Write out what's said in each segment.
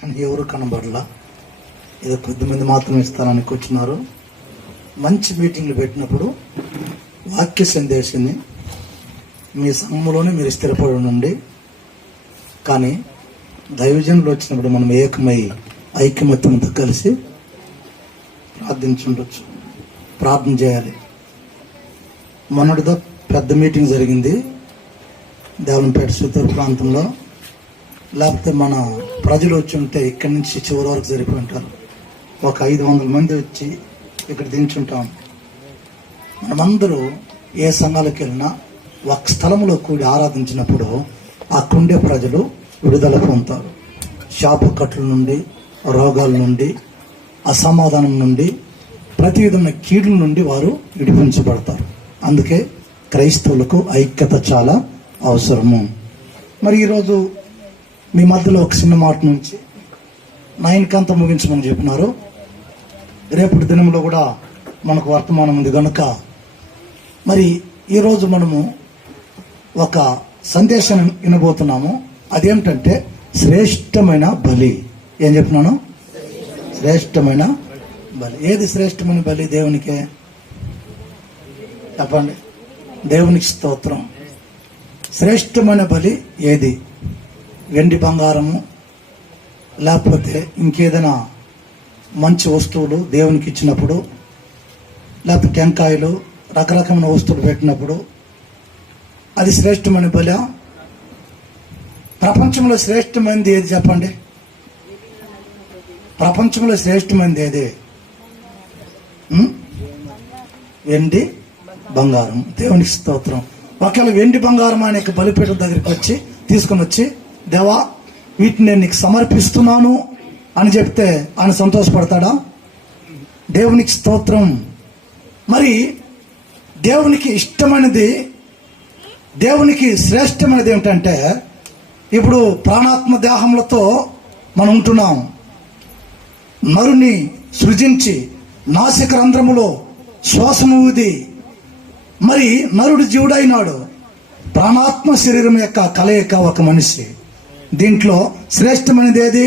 కానీ ఎవరు కనబడలా. ఏదో కొద్దిమంది మాత్రం ఇస్తారని వచ్చినారు. మంచి మీటింగ్లు పెట్టినప్పుడు వాక్య సందేశాన్ని మీ సంఘంలోనే మీరు స్థిరపడి ఉండండి. కానీ దైవజనులు వచ్చినప్పుడు మనం ఏకమై ఐకమత్యంతో కలిసి ప్రార్థించుండొచ్చు, ప్రార్థన చేయాలి. మొన్నటితో పెద్ద మీటింగ్ జరిగింది దేవనపేట చిత్తూరు ప్రాంతంలో. లేకపోతే మన ప్రజలు వచ్చి ఉంటే ఇక్కడి నుంచి చివరి వరకు సరిపోయి ఉంటారు. ఒక 500 మంది వచ్చి ఇక్కడ దించుంటాం. మనమందరూ ఏ సంఘాలకు వెళ్ళినా ఒక స్థలంలో కూడి ఆరాధించినప్పుడు అక్కడుండే ప్రజలు విడుదల పొందుతారు. శాప కట్ల నుండి, రోగాల నుండి, అసమాధానం నుండి, ప్రతి విధమైన కీడుల నుండి వారు విడిపించబడతారు. అందుకే క్రైస్తవులకు ఐక్యత చాలా అవసరము. మరి ఈరోజు మీ మధ్యలో ఒక చిన్న మాట నుంచి 9 ముగించమని చెప్పినారు. రేపటి దినంలో కూడా మనకు వర్తమానం ఉంది కనుక మరి ఈరోజు మనము ఒక సందేశం వినబోతున్నాము. అదేమిటంటే శ్రేష్టమైన బలి. ఏం చెప్పినాను? శ్రేష్టమైన బలి. ఏది శ్రేష్టమైన బలి? దేవునికే. చెప్పండి. దేవునికి స్తోత్రం. శ్రేష్టమైన బలి ఏది? వెండి బంగారము, లేకపోతే ఇంకేదైనా మంచి వస్తువులు దేవునికి ఇచ్చినప్పుడు, లేకపోతే టెంకాయలు, రకరకమైన వస్తువులు పెట్టినప్పుడు అది శ్రేష్టమైన బలి? ప్రపంచంలో శ్రేష్టమైనది ఏది చెప్పండి? ప్రపంచంలో శ్రేష్టమైనది ఏది? వెండి బంగారం. దేవునికి స్తోత్రం. ఒకవేళ వెండి బంగారం అనే బలిపీఠం దగ్గరికి వచ్చి తీసుకుని వచ్చి, దేవా వీటిని నేను నీకు సమర్పిస్తున్నాను అని చెప్తే ఆయన సంతోషపడతాడా? దేవునికి స్తోత్రం. మరి దేవునికి ఇష్టమైనది, దేవునికి శ్రేష్టమైనది ఏమిటంటే, ఇప్పుడు ప్రాణాత్మ దేహములతో మనం ఉంటున్నాం. నరుని సృజించి నాసిక రంధ్రములో శ్వాసము ఊది మరి నరుడు జీవుడైనాడు. ప్రాణాత్మ శరీరం యొక్క కలయిక ఒక మనిషి. దీంట్లో శ్రేష్టమైనది ఏది?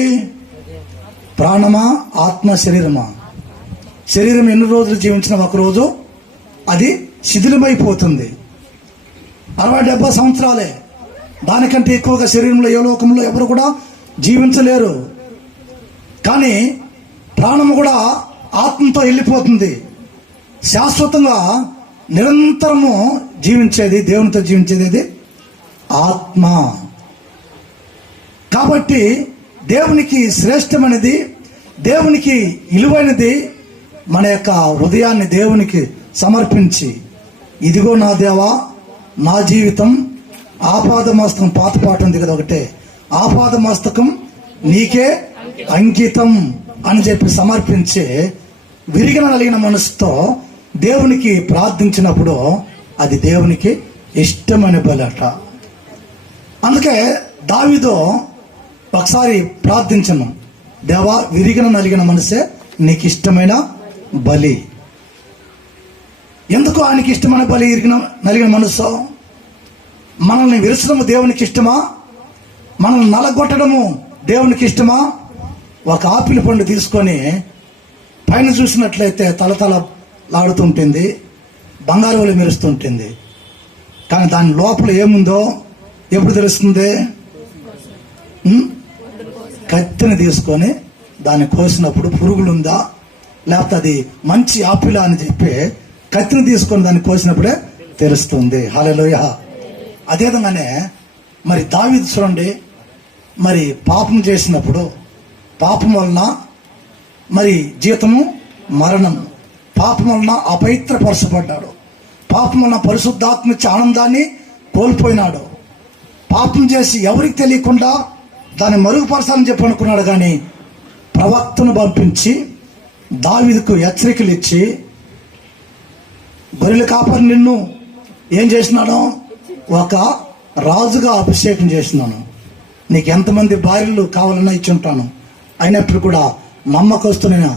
ప్రాణమా, ఆత్మ, శరీరమా? శరీరం ఎన్ని రోజులు జీవించిన ఒక రోజు అది శిథిలమైపోతుంది. 60-70 సంవత్సరాలే. దానికంటే ఎక్కువగా శరీరంలో ఏ లోకంలో ఎవరు కూడా జీవించలేరు. కానీ ప్రాణము కూడా ఆత్మతో వెళ్ళిపోతుంది. శాశ్వతంగా నిరంతరము జీవించేది, దేవునితో జీవించేది ఏది? ఆత్మ. కాబట్టి దేవునికి శ్రేష్టమైనది, దేవునికి విలువైనది మన యొక్క హృదయాన్ని దేవునికి సమర్పించి, ఇదిగో నా దేవా, నా జీవితం ఆపాదమస్తకం, పాత పాట ఉంది కదా ఒకటే, ఆపాదమస్తకం నీకే అంకితం అని చెప్పి సమర్పించి విరిగిన కలిగిన మనసుతో దేవునికి ప్రార్థించినప్పుడు అది దేవునికి ఇష్టమైన బలట. అందుకే దావీదు ఒకసారి ప్రార్థించను, దేవా విరిగిన నలిగిన మనసే నీకు ఇష్టమైన బలి. ఎందుకు ఆయనకి ఇష్టమైన బలి విరిగిన నలిగిన మనసు? మనల్ని విరచడము దేవునికి ఇష్టమా? మనల్ని నలగొట్టడము దేవునికి ఇష్టమా? ఒక ఆపిల్ పండు తీసుకొని పైన చూసినట్లయితే తలతల లాడుతుంటుంది, బంగారు వలె మెరుస్తుంటుంది. కానీ దాని లోపల ఏముందో ఎప్పుడు తెలుస్తుంది? కత్తిని తీసుకొని దాన్ని కోసినప్పుడు పురుగులుందా, లేకపోతే అది మంచి ఆపిల్ అని చెప్పి కత్తిని తీసుకొని దాన్ని కోసినప్పుడే తెలుస్తుంది. హల్లెలూయా. అదేవిధంగానే మరి దావీదు చూడండి, మరి పాపం చేసినప్పుడు, పాపం వలన మరి జీతము మరణం, పాపం వలన అపవిత్రపరచబడ్డాడు, పాపం వలన పరిశుద్ధాత్మ ఆనందాన్ని కోల్పోయినాడు. పాపం చేసి ఎవరికి తెలియకుండా దాన్ని మరుగుపరచాలని చెప్పి అనుకున్నాడు. కానీ ప్రవక్తను పంపించి దావీదుకు హెచ్చరికలు ఇచ్చి, గొర్రెల కాపరి నిన్ను ఏం చేసినాను? ఒక రాజుగా అభిషేకం చేసినాను. నీకు ఎంతమంది భార్యలు కావాలన్నా ఇచ్చి ఉంటాను. అయినప్పుడు కూడా నమ్మకస్తున్న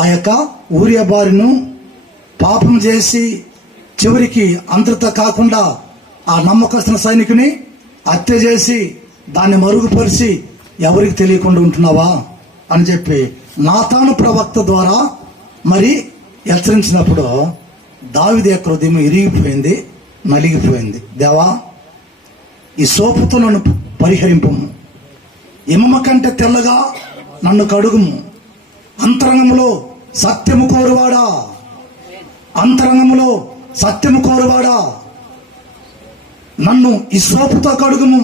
ఆ యొక్క ఊరియా భార్యను పాపం చేసి చివరికి అంతటితో కాకుండా ఆ నమ్మకస్తున్న సైనికుని హత్య చేసి దాన్ని మరుగుపరిచి ఎవరికి తెలియకుండా ఉంటున్నావా అని చెప్పి నాతాను ప్రవక్త ద్వారా మరి హెచ్చరించినప్పుడు దావీదు యొక్క హృదయం ఇరిగిపోయింది, నలిగిపోయింది. దేవా, ఈ సోపుతో నన్ను పరిహరింపము, ఇమమ కంటే తెల్లగా నన్ను కడుగుము, అంతరంగంలో సత్యము కోరువాడా, అంతరంగంలో సత్యము కోరువాడా, నన్ను ఈ సోపుతో కడుగుము,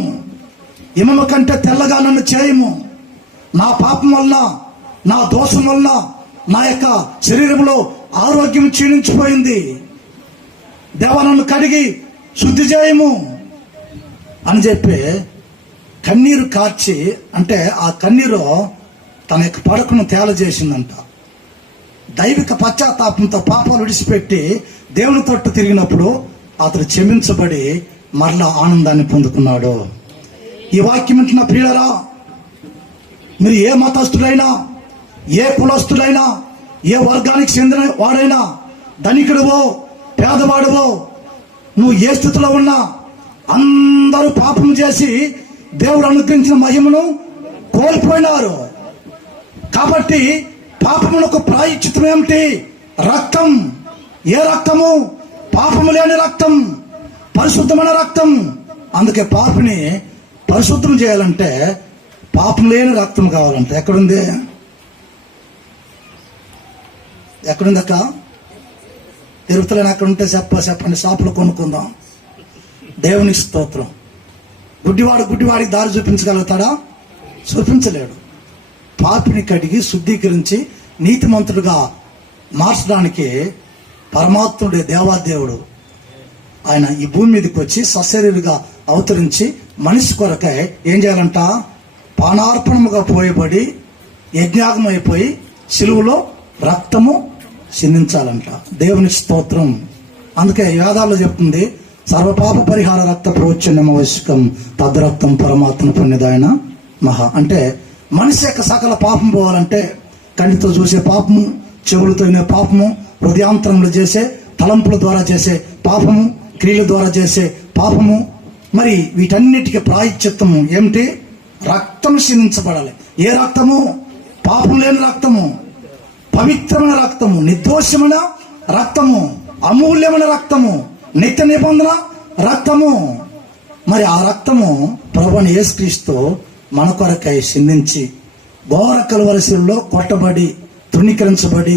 ఇమమ కంటే తెల్లగా నన్ను చేయము. నా పాపం వల్ల, నా దోషం వల్ల నా యొక్క శరీరంలో ఆరోగ్యం క్షీణించిపోయింది. దేవా, నన్ను కడిగి శుద్ధి చేయము అని చెప్పి కన్నీరు కార్చి, అంటే ఆ కన్నీరు తన యొక్క పడకను తేలజేసిందంట. దైవిక పశ్చాత్తాపంతో పాపాలు విడిచిపెట్టి దేవుని తట్టు తిరిగినప్పుడు అతడు క్షమించబడి మరలా ఆనందాన్ని పొందుకున్నాడు. ఈ వాక్యం వింటున్న ప్రియులారా, మీరు ఏ మతస్థుడైనా, ఏ కులస్థుడైనా, ఏ వర్గానికి చెందిన వాడైనా, ధనికుడువో పేదవాడువో, నువ్వు ఏ స్థితిలో ఉన్నా అందరూ పాపం చేసి దేవుడు అనుగ్రహించిన మహిమను కోల్పోయినారు. కాబట్టి పాపములకు ప్రాయశ్చిత్తం ఏమిటి? రక్తం. ఏ రక్తము? పాపము లేని రక్తం, పరిశుద్ధమైన రక్తం. అందుకే పాపిని పరిశుద్ధం చేయాలంటే పాపం లేని రక్తం కావాలంటే ఎక్కడుంది? ఎక్కడుంది అక్క? తిరుపతిలో అక్కడ ఉంటే చెప్పండి, షాపులో కొనుక్కుందాం. దేవునికి స్తోత్రం. గుడ్డివాడికి దారి చూపించగలుగుతాడా? చూపించలేడు. పాపిని కడిగి శుద్ధీకరించి నీతిమంతుడుగా మార్చడానికి పరమాత్ముడే, దేవాదేవుడు ఆయన ఈ భూమి మీదకి వచ్చి సశరీరుగా అవతరించి మనిషి కొరకై ఏం చేయాలంట? పానార్పణముగా పోయబడి యజ్ఞాగం అయిపోయి సిలువలో రక్తము చిందించాలంట. దేవుని స్తోత్రం. అందుకే వేదాల్లో చెప్తుంది, సర్వపాప పరిహార రక్త ప్రోచ్చనమవశ్యకం తద్రక్తం పరమాత్మ పుణ్యదాయన మహా. అంటే మనిషి యొక్క సకల పాపం పోవాలంటే కంటితో చూసే పాపము, చెవులతో వినే పాపము, హృదయాంతరంలో చేసే తలంపుల ద్వారా చేసే పాపము, క్రియల ద్వారా చేసే పాపము, మరి వీటన్నిటికీ ప్రాయశ్చిత్తము ఏమిటి? రక్తం క్షీణించబడాలి. ఏ రక్తము? పాపం లేని రక్తము, పవిత్రమైన రక్తము, నిర్దోషమైన రక్తము, అమూల్యమైన రక్తము, నిత్య నిబంధన రక్తము. మరి ఆ రక్తము ప్రభువైన యేసుక్రీస్తు మన కొరకై సిందించి ఘోర కలువరిశిలో కొట్టబడి, తృణీకరించబడి,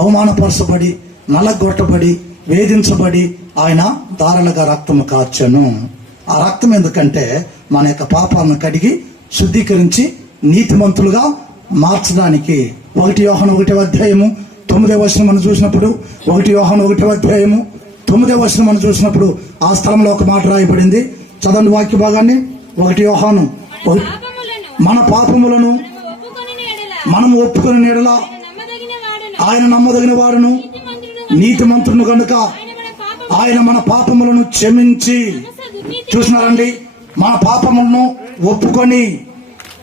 అవమానపరచబడి, నలగొట్టబడి, వేధించబడి ఆయన దారులుగా రక్తము కార్చెను. ఆ రక్తం ఎందుకంటే మన యొక్క పాపాలను కడిగి శుద్ధీకరించి నీతిమంతులుగా మార్చడానికి. 1 యోహాను 1:9 మనం చూసినప్పుడు, 1 యోహాను 1:9 మనం చూసినప్పుడు ఆ స్థలంలో ఒక మాట రాయబడింది. చదవండి వాక్య భాగాన్ని. 1 యోహాను, మన పాపములను మనం ఒప్పుకొని ఎడల ఆయన నమ్మదగిన వాడును నీతిమంతుడును కనుక ఆయన మన పాపములను క్షమించి, చూసినారండి, మన పాపములను ఒప్పుకొని,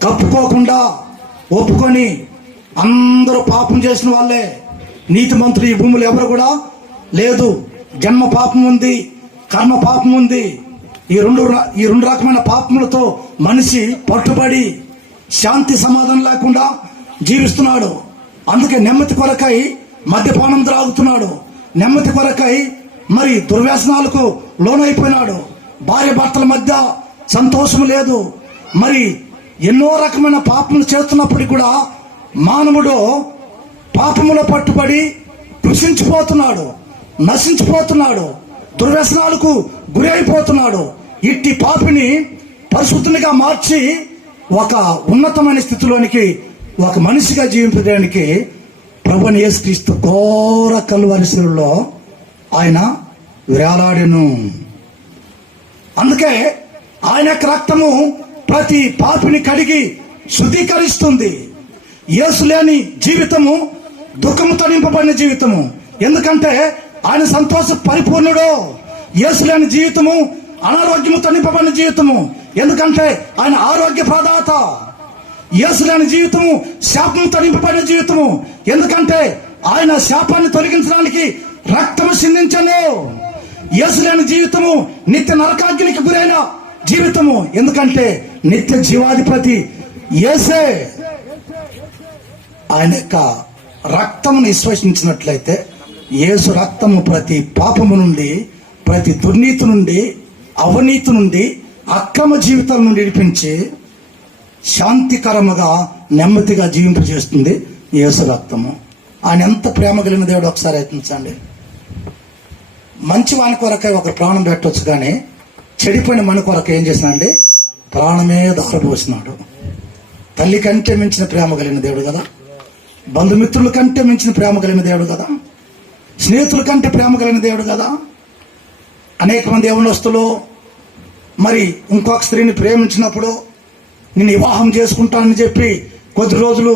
కప్పుకోకుండా ఒప్పుకొని, అందరూ పాపం చేసిన వాళ్ళే, నీతిమంతుడు ఈ భూమిలో ఎవరు కూడా లేదు. జన్మ పాపం ఉంది, కర్మ పాపం ఉంది. ఈ రెండు రకమైన పాపములతో మనిషి పట్టుబడి శాంతి సమాధానం లేకుండా జీవిస్తున్నాడు. అందుకే నెమ్మది కొరకై మద్యపానం త్రాగుతున్నాడు, నెమ్మది కొరకై మరి దుర్వ్యసనాలకు లోనైపోయినాడు. భార్య భర్తల మధ్య సంతోషం లేదు. మరి ఎన్నో రకమైన పాపములు చేస్తున్నప్పటికీ కూడా మానవుడు పాపములో పట్టుబడి కృషించిపోతున్నాడు, నశించిపోతున్నాడు, దుర్వ్యసనాలకు గురి అయిపోతున్నాడు. ఇట్టి పాపిని పరిశుద్ధునిగా మార్చి ఒక ఉన్నతమైన స్థితిలోనికి ఒక మనిషిగా జీవించడానికి ప్రభువైన యేసుక్రీస్తు ఘోర కలువరిశిలో ఆయన వేలాడెను. అందుకే ఆయన యొక్క రక్తము ప్రతి పాపిని కడిగి శుద్ధీకరిస్తుంది. యేసు లేని జీవితము దుఃఖముతో నింపబడిన జీవితము. ఎందుకంటే ఆయన సంతోష పరిపూర్ణుడు. యేసు లేని జీవితము అనారోగ్యముతో నింపబడిన జీవితము. ఎందుకంటే ఆయన ఆరోగ్య ప్రదాత. యేసు లేని జీవితము శాపంతో నింపబడిన జీవితము. ఎందుకంటే ఆయన శాపాన్ని తొలగించడానికి రక్తము సిందించను. యేసు లేని జీవితము నిత్య నరకాగ్నికి గురైన జీవితము. ఎందుకంటే నిత్య జీవాధిపతి యేసే ఆయన యొక్క రక్తమును విశ్వసించినట్లయితే యేసు రక్తము ప్రతి పాపము నుండి, ప్రతి దుర్నీతి నుండి, అవినీతి నుండి, అక్రమ జీవితాల నుండి విడిపించి శాంతికరముగా నెమ్మదిగా జీవింపజేస్తుంది యేసు రక్తము. ఆయన ఎంత ప్రేమ కలిగిన దేవుడు ఒకసారి యత్నించండి. మంచి వాని కొరకై ఒకరు ప్రాణం పెట్టవచ్చు, కానీ చెడిపోయిన మన కొరకు ఏం చేసినాడండి? ప్రాణమే దారపోసినాడు. తల్లి కంటే మించిన ప్రేమ కలిగిన దేవుడు కదా, బంధుమిత్రుల కంటే మించిన ప్రేమ కలిగిన దేవుడు కదా, స్నేహితుల కంటే ప్రేమ కలిగిన దేవుడు కదా. అనేక మంది యవనస్తులు మరి ఇంకొక స్త్రీని ప్రేమించినప్పుడు నేను వివాహం చేసుకుంటానని చెప్పి కొద్ది రోజులు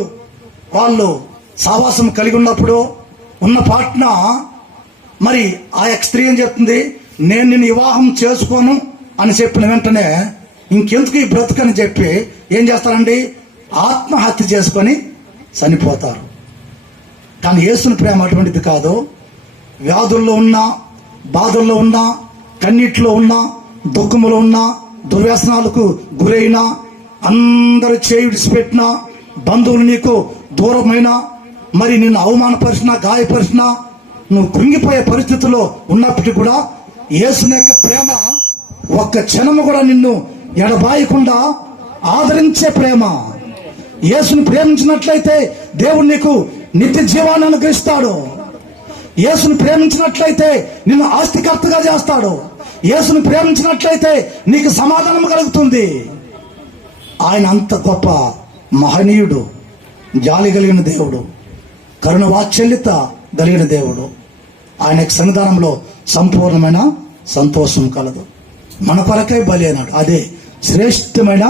వాళ్ళు సావాసం కలిగి ఉన్నప్పుడు ఉన్న పార్ట్నర్ మరి ఆ యొక్క స్త్రీ ఏం చెప్తుంది? నేను నిన్ను వివాహం చేసుకోను అని చెప్పిన వెంటనే ఇంకెందుకు ఈ బ్రతుకని చెప్పి ఏం చేస్తారండి? ఆత్మహత్య చేసుకొని చనిపోతారు. కానీ యేసుని ప్రేమ అటువంటిది కాదు. వ్యాధుల్లో ఉన్నా, బాధల్లో ఉన్నా, కన్నీటిలో ఉన్నా, దుఃఖములో ఉన్నా, దుర్వ్యసనాలకు గురైనా, అందరూ చేయి విడిచిపెట్టినా, బంధువులు నీకు దూరమైన, మరి నిన్ను అవమానపరిచినా, గాయపరిచినా, నువ్వు కృంగిపోయే పరిస్థితుల్లో ఉన్నప్పటికీ కూడా యేసుని యొక్క ప్రేమ ఒక్క క్షణము కూడా నిన్ను ఎడబాయకుండా ఆదరించే ప్రేమ. యేసుని ప్రేమించినట్లయితే దేవుడు నీకు నిత్య జీవాన్ని అనుగ్రహిస్తాడు. యేసుని ప్రేమించినట్లయితే నిన్ను ఆస్తికర్తగా చేస్తాడు. యేసుని ప్రేమించినట్లయితే నీకు సమాధానం కలుగుతుంది. ఆయన అంత గొప్ప మహనీయుడు, జాలి కలిగిన దేవుడు, కరుణ వాత్సల్యత కలిగిన దేవుడు. ఆయన సన్నిధానంలో సంపూర్ణమైన సంతోషం కలదు. మన కొరకై బలి అయినాడు. అదే శ్రేష్టమైన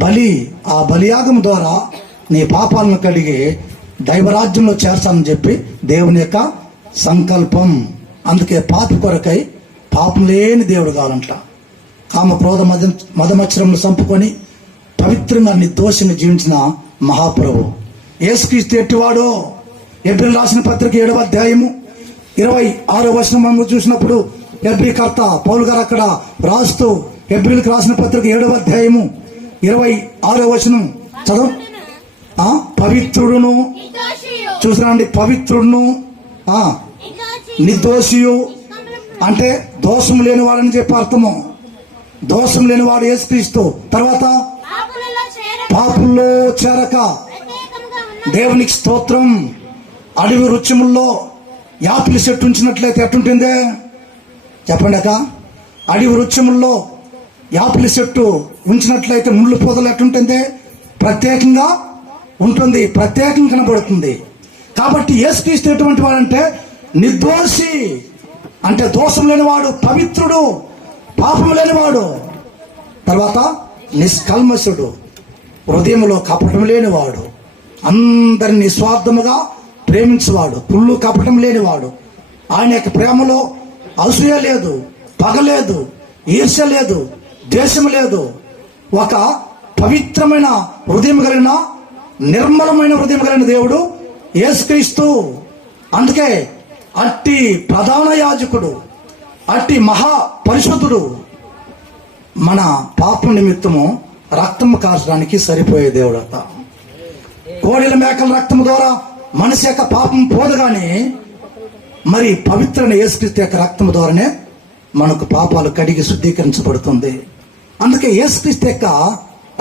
బలి. ఆ బలియాగం ద్వారా నీ పాపాలను కడిగి దైవరాజ్యంలో చేర్చాలని చెప్పి దేవుని యొక్క సంకల్పం. అందుకే పాపి కొరకై పాపం లేని దేవుడు కావాలంట. కామ క్రోధ మదమచ్చరములు చంపుకొని పవిత్రంగా నిర్దోషంగా జీవించిన మహాప్రభు యేసుక్రీస్తు ఎట్టివాడు. ఎబ్రిల్ రాసిన పత్రిక 7వ అధ్యాయము 26వ వచనం మనం చూసినప్పుడు ఎబ్రి కర్త పౌలు గారు అక్కడ రాస్తూ ఎబ్రిల్కి రాసిన పత్రిక 7వ అధ్యాయము 26వ వచనం చదువు. పవిత్రుడును, చూసినండి, పవిత్రుడును నిర్దోషియు అంటే దోషం లేనివాడని చెప్పి అర్థము. దోషం లేనివాడు యేసుక్రీస్తు. తర్వాత పాపుల్లో చేరక దేవునికి స్తోత్రం. అడవి వృక్షముల్లో యాపిల్ చెట్టు ఉంచినట్లయితే ఎట్టుంటుందే చెప్పండి అక్క? అడవి వృక్షముల్లో యాపిల్ చెట్టు ఉంచినట్లయితే ముళ్ళు పొదలు ఎట్టుంటుంది? ప్రత్యేకంగా ఉంటుంది, ప్రత్యేకంగా కనబడుతుంది. కాబట్టి యేసుక్రీస్తు ఎటువంటి వాడంటే నిర్దోషి, అంటే దోషం లేనివాడు, పవిత్రుడు, పాపం లేనివాడు. తర్వాత నిష్కల్మషుడు, హృదయంలో కపటం లేనివాడు, అందరిని నిస్వార్థముగా ప్రేమించేవాడు, కుళ్ళు కపటం లేనివాడు. ఆయన యొక్క ప్రేమలో అసూయ లేదు, పగ లేదు, ఈర్ష్య లేదు, ద్వేషం లేదు. ఒక పవిత్రమైన హృదయం కలిగిన, నిర్మలమైన హృదయం కలిగిన దేవుడు యేసుక్రీస్తు. అందుకే అట్టి ప్రధాన యాజకుడు, అట్టి మహా పరిశుద్ధుడు మన పాపం నిమిత్తము రక్తము కార్చడానికి సరిపోయే దేవుడు అత. కోడెల మేకల రక్తం ద్వారా మనిషి యొక్క పాపం పోదు, కానీ మరి పవిత్రమైన యేసుక్రీస్తు యొక్క రక్తం ద్వారానే మనకు పాపాలు కడిగి శుద్ధీకరించబడుతుంది. అందుకే యేసుక్రీస్తు యొక్క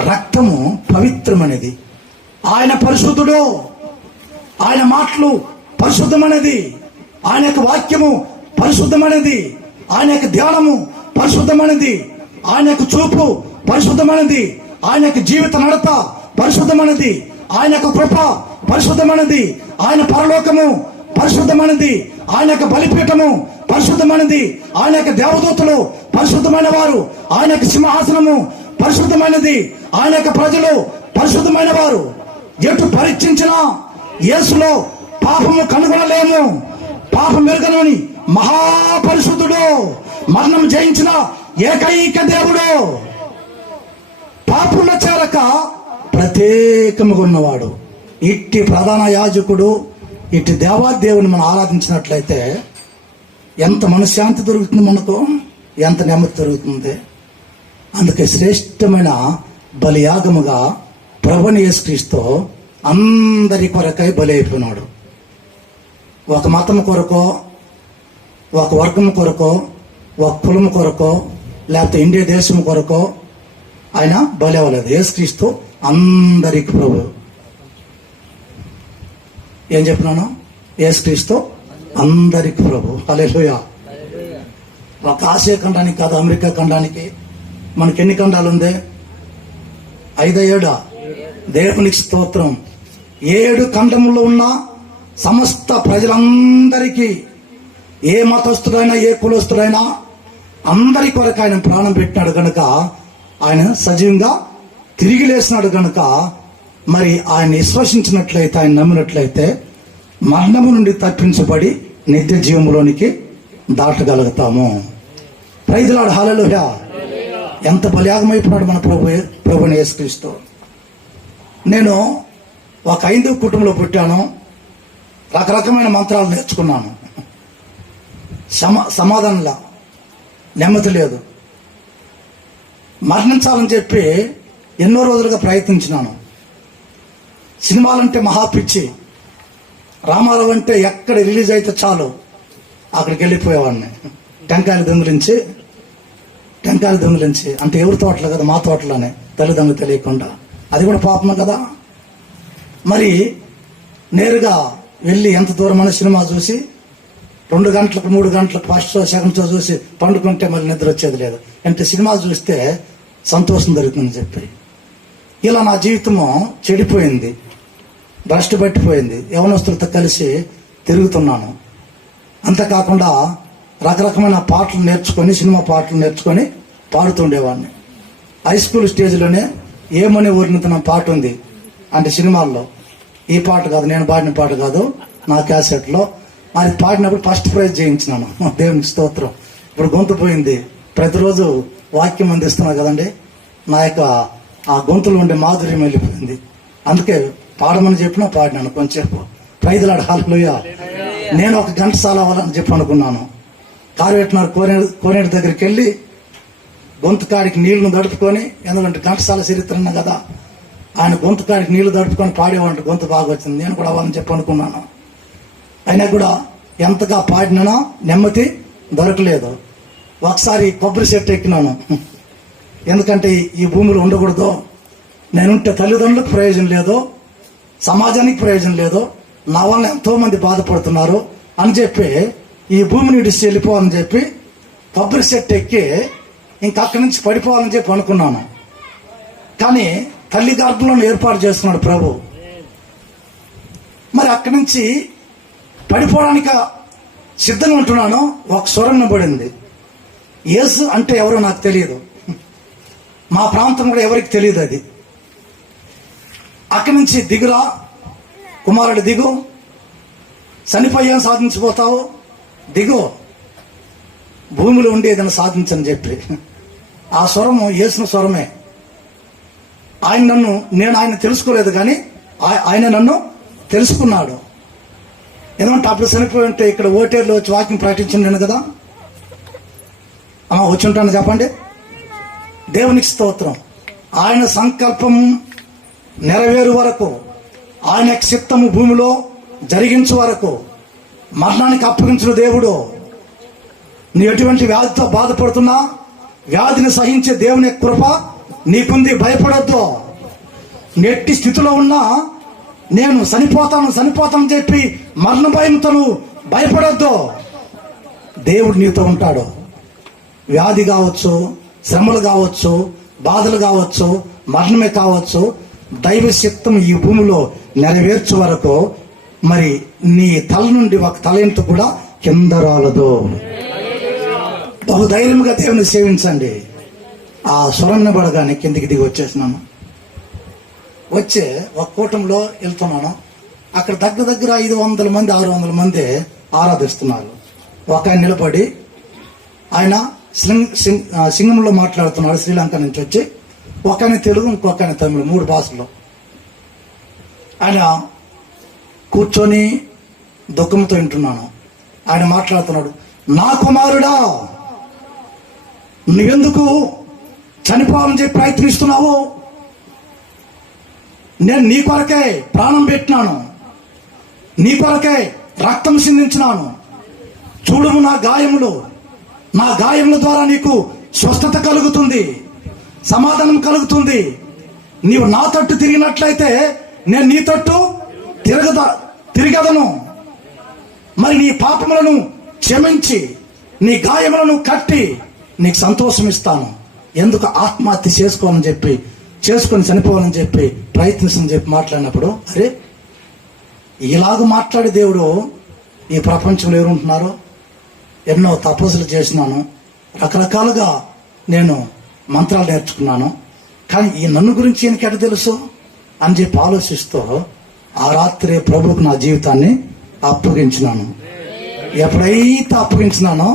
రక్తము పవిత్రమైనది. ఆయన పరిశుద్ధుడు, ఆయన మాటలు పరిశుద్ధమైనది, ఆయన యొక్క వాక్యము పరిశుద్ధమైనది, ఆయన యొక్క ధ్యానము పరిశుద్ధమైనది, ఆయన యొక్క చూపు పరిశుద్ధమైనది, ఆయన యొక్క జీవిత నడత పరిశుద్ధమైనది, ఆయన యొక్క కృప పరిశుద్ధమైనది, ఆయన పరలోకము పరిశుద్ధమైనది, ఆయన యొక్క బలిపీఠము పరిశుద్ధమైనది, ఆయన యొక్క దేవదూతలు పరిశుద్ధమైన వారు, ఆయన యొక్క సింహాసనము పరిశుద్ధమైనది, ఆయన యొక్క ప్రజలు పరిశుద్ధమైన వారు. ఎటు పరీక్షించినా యేసులో పాపము కనుగొనలేము. పాపం ఎరుగనని మహాపరిశుద్ధుడు, మరణం జయించిన ఏకైక దేవుడు, పాపుల చేరక ప్రత్యేకముగా ఉన్నవాడు. ఇట్టి ప్రధాన యాజకుడు, ఇట్టి దేవాదేవుని మనం ఆరాధించినట్లయితే ఎంత మనశ్శాంతి దొరుకుతుంది, మనకు ఎంత నెమ్మది దొరుకుతుంది. అందుకే శ్రేష్టమైన బలియాగముగా ప్రభుని యేసుక్రీస్తు అందరి కొరకై బలి అయిపోయినాడు. ఒక మతం కొరకో, ఒక వర్గం కొరకో, ఒక కులం కొరకో, లేకపోతే ఇండియా దేశం కొరకో ఆయన బలి అవ్వలేదు. యేసుక్రీస్తు అందరికి ప్రభు. ఏం చెప్పినాను? యేసుక్రీస్తు అందరికి ప్రభు. హల్లెలూయా. ఒక ఆసియా ఖండానికి కాదు, అమెరికా ఖండానికి. మనకి ఎన్ని ఖండాలు ఉంది? 5 7. దేవునికి స్తోత్రం. 7 ఖండములో ఉన్న సమస్త ప్రజలందరికీ, ఏ మతస్థుడైనా ఏ కులస్తుడైనా అందరి కొరకు ఆయన ప్రాణం పెట్టినాడు కనుక, ఆయన సజీవంగా తిరిగి లేసినాడు కనుక, మరి ఆయన విశ్వసించినట్లయితే, ఆయన నమ్మినట్లయితే మరణము నుండి తప్పించబడి నిత్య జీవంలోనికి దాటగలుగుతాము. Praise Lord. హల్లెలూయా. ఎంత బలియాగమైపోయినాడు మన ప్రభుని యేసుక్రీస్తు. నేను ఒక హైందవ కుటుంబంలో పుట్టాను. రకరకమైన మంత్రాలు నేర్చుకున్నాను. సమాధానంలా, నెమ్మది లేదు. మరణించాలని చెప్పి ఎన్నో రోజులుగా ప్రయత్నించినాను. సినిమాలంటే మహాపిచ్చి. రామారావు అంటే ఎక్కడ రిలీజ్ అయితే చాలు అక్కడికి వెళ్ళిపోయేవాడిని. టెంకాయలు దొంగిలించి అంటే ఎవరి తోటలో కదా, మా తోటలోనే, తల్లిదండ్రులు తెలియకుండా. అది కూడా పాపం కదా. మరి నేరుగా వెళ్ళి ఎంత దూరమైన సినిమా చూసి 2 గంటలకు 3 గంటలకు ఫస్ట్ షో సెకండ్ షో చూసి పండుకుంటే మళ్ళీ నిద్ర వచ్చేది లేదు. అంటే సినిమా చూస్తే సంతోషం దొరుకుతుందని చెప్పి ఇలా నా జీవితము చెడిపోయింది, భ్రష్టు పట్టిపోయింది. యవనస్తులతో కలిసి తిరుగుతున్నాను. అంతేకాకుండా రకరకమైన పాటలు నేర్చుకొని, సినిమా పాటలు నేర్చుకొని పాడుతుండేవాడిని. హై స్కూల్ స్టేజ్లోనే ఏమని వర్ణితున్న పాట ఉంది అంటే సినిమాల్లో. ఈ పాట కాదు, నేను పాడిన పాట కాదు, నా క్యాసెట్లో. అది పాడినప్పుడు ఫస్ట్ ప్రైజ్ చేయించినాను. దేవునికి స్తోత్రం. ఇప్పుడు గొంతు పోయింది. ప్రతిరోజు వాక్యం అందిస్తున్నా కదండి, నా యొక్క ఆ గొంతులో ఉండే మాధుర్యం వెళ్ళిపోయింది. అందుకే పాడమని చెప్పినా పాడినాను కొంచెంసేపు. Praise Lord. హల్లెలూయా. నేను 1 గంట చాలా అవ్వాలని చెప్పి అనుకున్నాను. కారువెట్టినారు కోనేటి దగ్గరికి వెళ్ళి గొంతు కాడికి నీళ్లను దడుపుకొని, ఎందుకంటే ఘంటసాల చరిత్ర అన్నా కదా, ఆయన గొంతు కాడికి నీళ్లు దడుపుకొని పాడేవాడు. గొంతు బాగా వచ్చింది. నేను కూడా అవ్వాలని చెప్పి అనుకున్నాను. అయినా కూడా ఎంతగా పాడినా నెమ్మది దొరకలేదు. ఒకసారి కొబ్బరి చెట్టు ఎక్కినాను. ఎందుకంటే ఈ భూమిలో ఉండకూడదు, నేనుంటే తల్లిదండ్రులకు ప్రయోజనం లేదు, సమాజానికి ప్రయోజనం లేదు, నా వల్ల ఎంతో మంది బాధపడుతున్నారు అని చెప్పి ఈ భూమిని విడిచి వెళ్ళిపోవాలని చెప్పి కొబ్బరి చెట్టు ఎక్కి ఇంక అక్కడి నుంచి పడిపోవాలని చెప్పి అనుకున్నాను. కానీ తల్లి గర్భంలో ఏర్పాటు చేస్తున్నాడు ప్రభు. మరి అక్కడి నుంచి పడిపోవడానికి సిద్ధంగా ఉంటున్నాను. ఒక స్వరం పడింది. యేసు అంటే ఎవరో నాకు తెలియదు, మా ప్రాంతం కూడా ఎవరికి తెలియదు. అది అక్కడి నుంచి దిగురా కుమారుడు, దిగు, చనిపోయాను సాధించిపోతావు, దిగు, భూమిలో ఉండి ఏదైనా సాధించని చెప్పి. ఆ స్వరము యేసుని స్వరమే. నేను ఆయన తెలుసుకోలేదు, కానీ ఆయన నన్ను తెలుసుకున్నాడు. ఎందుకంటే అప్పుడు చనిపోయి ఉంటే ఇక్కడ ఓటేర్లో వచ్చి వాక్యం ప్రకటించాను కదా. వచ్చి ఉంటాను చెప్పండి. దేవునికి స్తోత్రం. ఆయన సంకల్పం నెరవేరు వరకు, ఆయన చిత్తము భూమిలో జరిగించు వరకు మరణానికి అప్పగించిన దేవుడు. నీ ఎటువంటి వ్యాధితో బాధపడుతున్నా వ్యాధిని సహించే దేవుని కృప నీకుంది. భయపడొద్దు. నెట్టి స్థితిలో ఉన్నా నేను చనిపోతాను చెప్పి మరణ భయంతో భయపడొద్దు. దేవుడు నీతో ఉంటాడు. వ్యాధి కావచ్చు, శ్రమలు కావచ్చు, బాధలు కావచ్చు, మరణమే కావచ్చు, దైవ చిత్తం ఈ భూమిలో నెరవేర్చే వరకు మరి నీ తల నుండి ఒక తలంటు కూడా కింద రాలదు. బహు ధైర్యంగా దేవుని సేవించండి. ఆ స్వరం పడగానే కిందికి దిగి వచ్చేసినాను. వచ్చే ఒక కూటంలో వెళ్తున్నాను. అక్కడ దగ్గర 500 మంది 600 మంది ఆరాధిస్తున్నారు. ఒక ఆయన నిలబడి ఆయన సింగంలో మాట్లాడుతున్నాడు. శ్రీలంక నుంచి వచ్చి ఒక ఆయన తెలుగు, ఇంకొక ఆయన తమిళ, 3 భాషల్లో. ఆయన కూర్చొని దుఃఖంతో వింటున్నాను. ఆయన మాట్లాడుతున్నాడు. నా కుమారుడా, నువ్వెందుకు చనిపోవాలని చెప్పి ప్రయత్నిస్తున్నావు? నేను నీ కొరకే ప్రాణం పెట్టినాను, నీ కొరకే రక్తం సిందించినాను. చూడుము నా గాయముల ద్వారా నీకు స్వస్థత కలుగుతుంది, సమాధానం కలుగుతుంది. నీవు నా తట్టు తిరిగినట్లయితే నేను నీ తట్టు తిరగదను. మరి నీ పాపములను క్షమించి నీ గాయములను కట్టి నీకు సంతోషం ఇస్తాను. ఎందుకు ఆత్మహత్య చేసుకొని చనిపోవాలని చెప్పి ప్రయత్నించని చెప్పి మాట్లాడినప్పుడు, అరే ఇలాగ మాట్లాడే దేవుడు ఈ ప్రపంచంలో ఎవరుంటున్నారో, ఎన్నో తపస్సులు చేసినాను, రకరకాలుగా నేను మంత్రాలు నేర్చుకున్నాను, కానీ ఈ నన్ను గురించి ఈయనకి ఎట్ట తెలుసు అని చెప్పి ఆలోచిస్తూ ఆ రాత్రి ప్రభువుకు నా జీవితాన్ని అప్పగించినాను. ఎప్పుడైతే అప్పగించినానో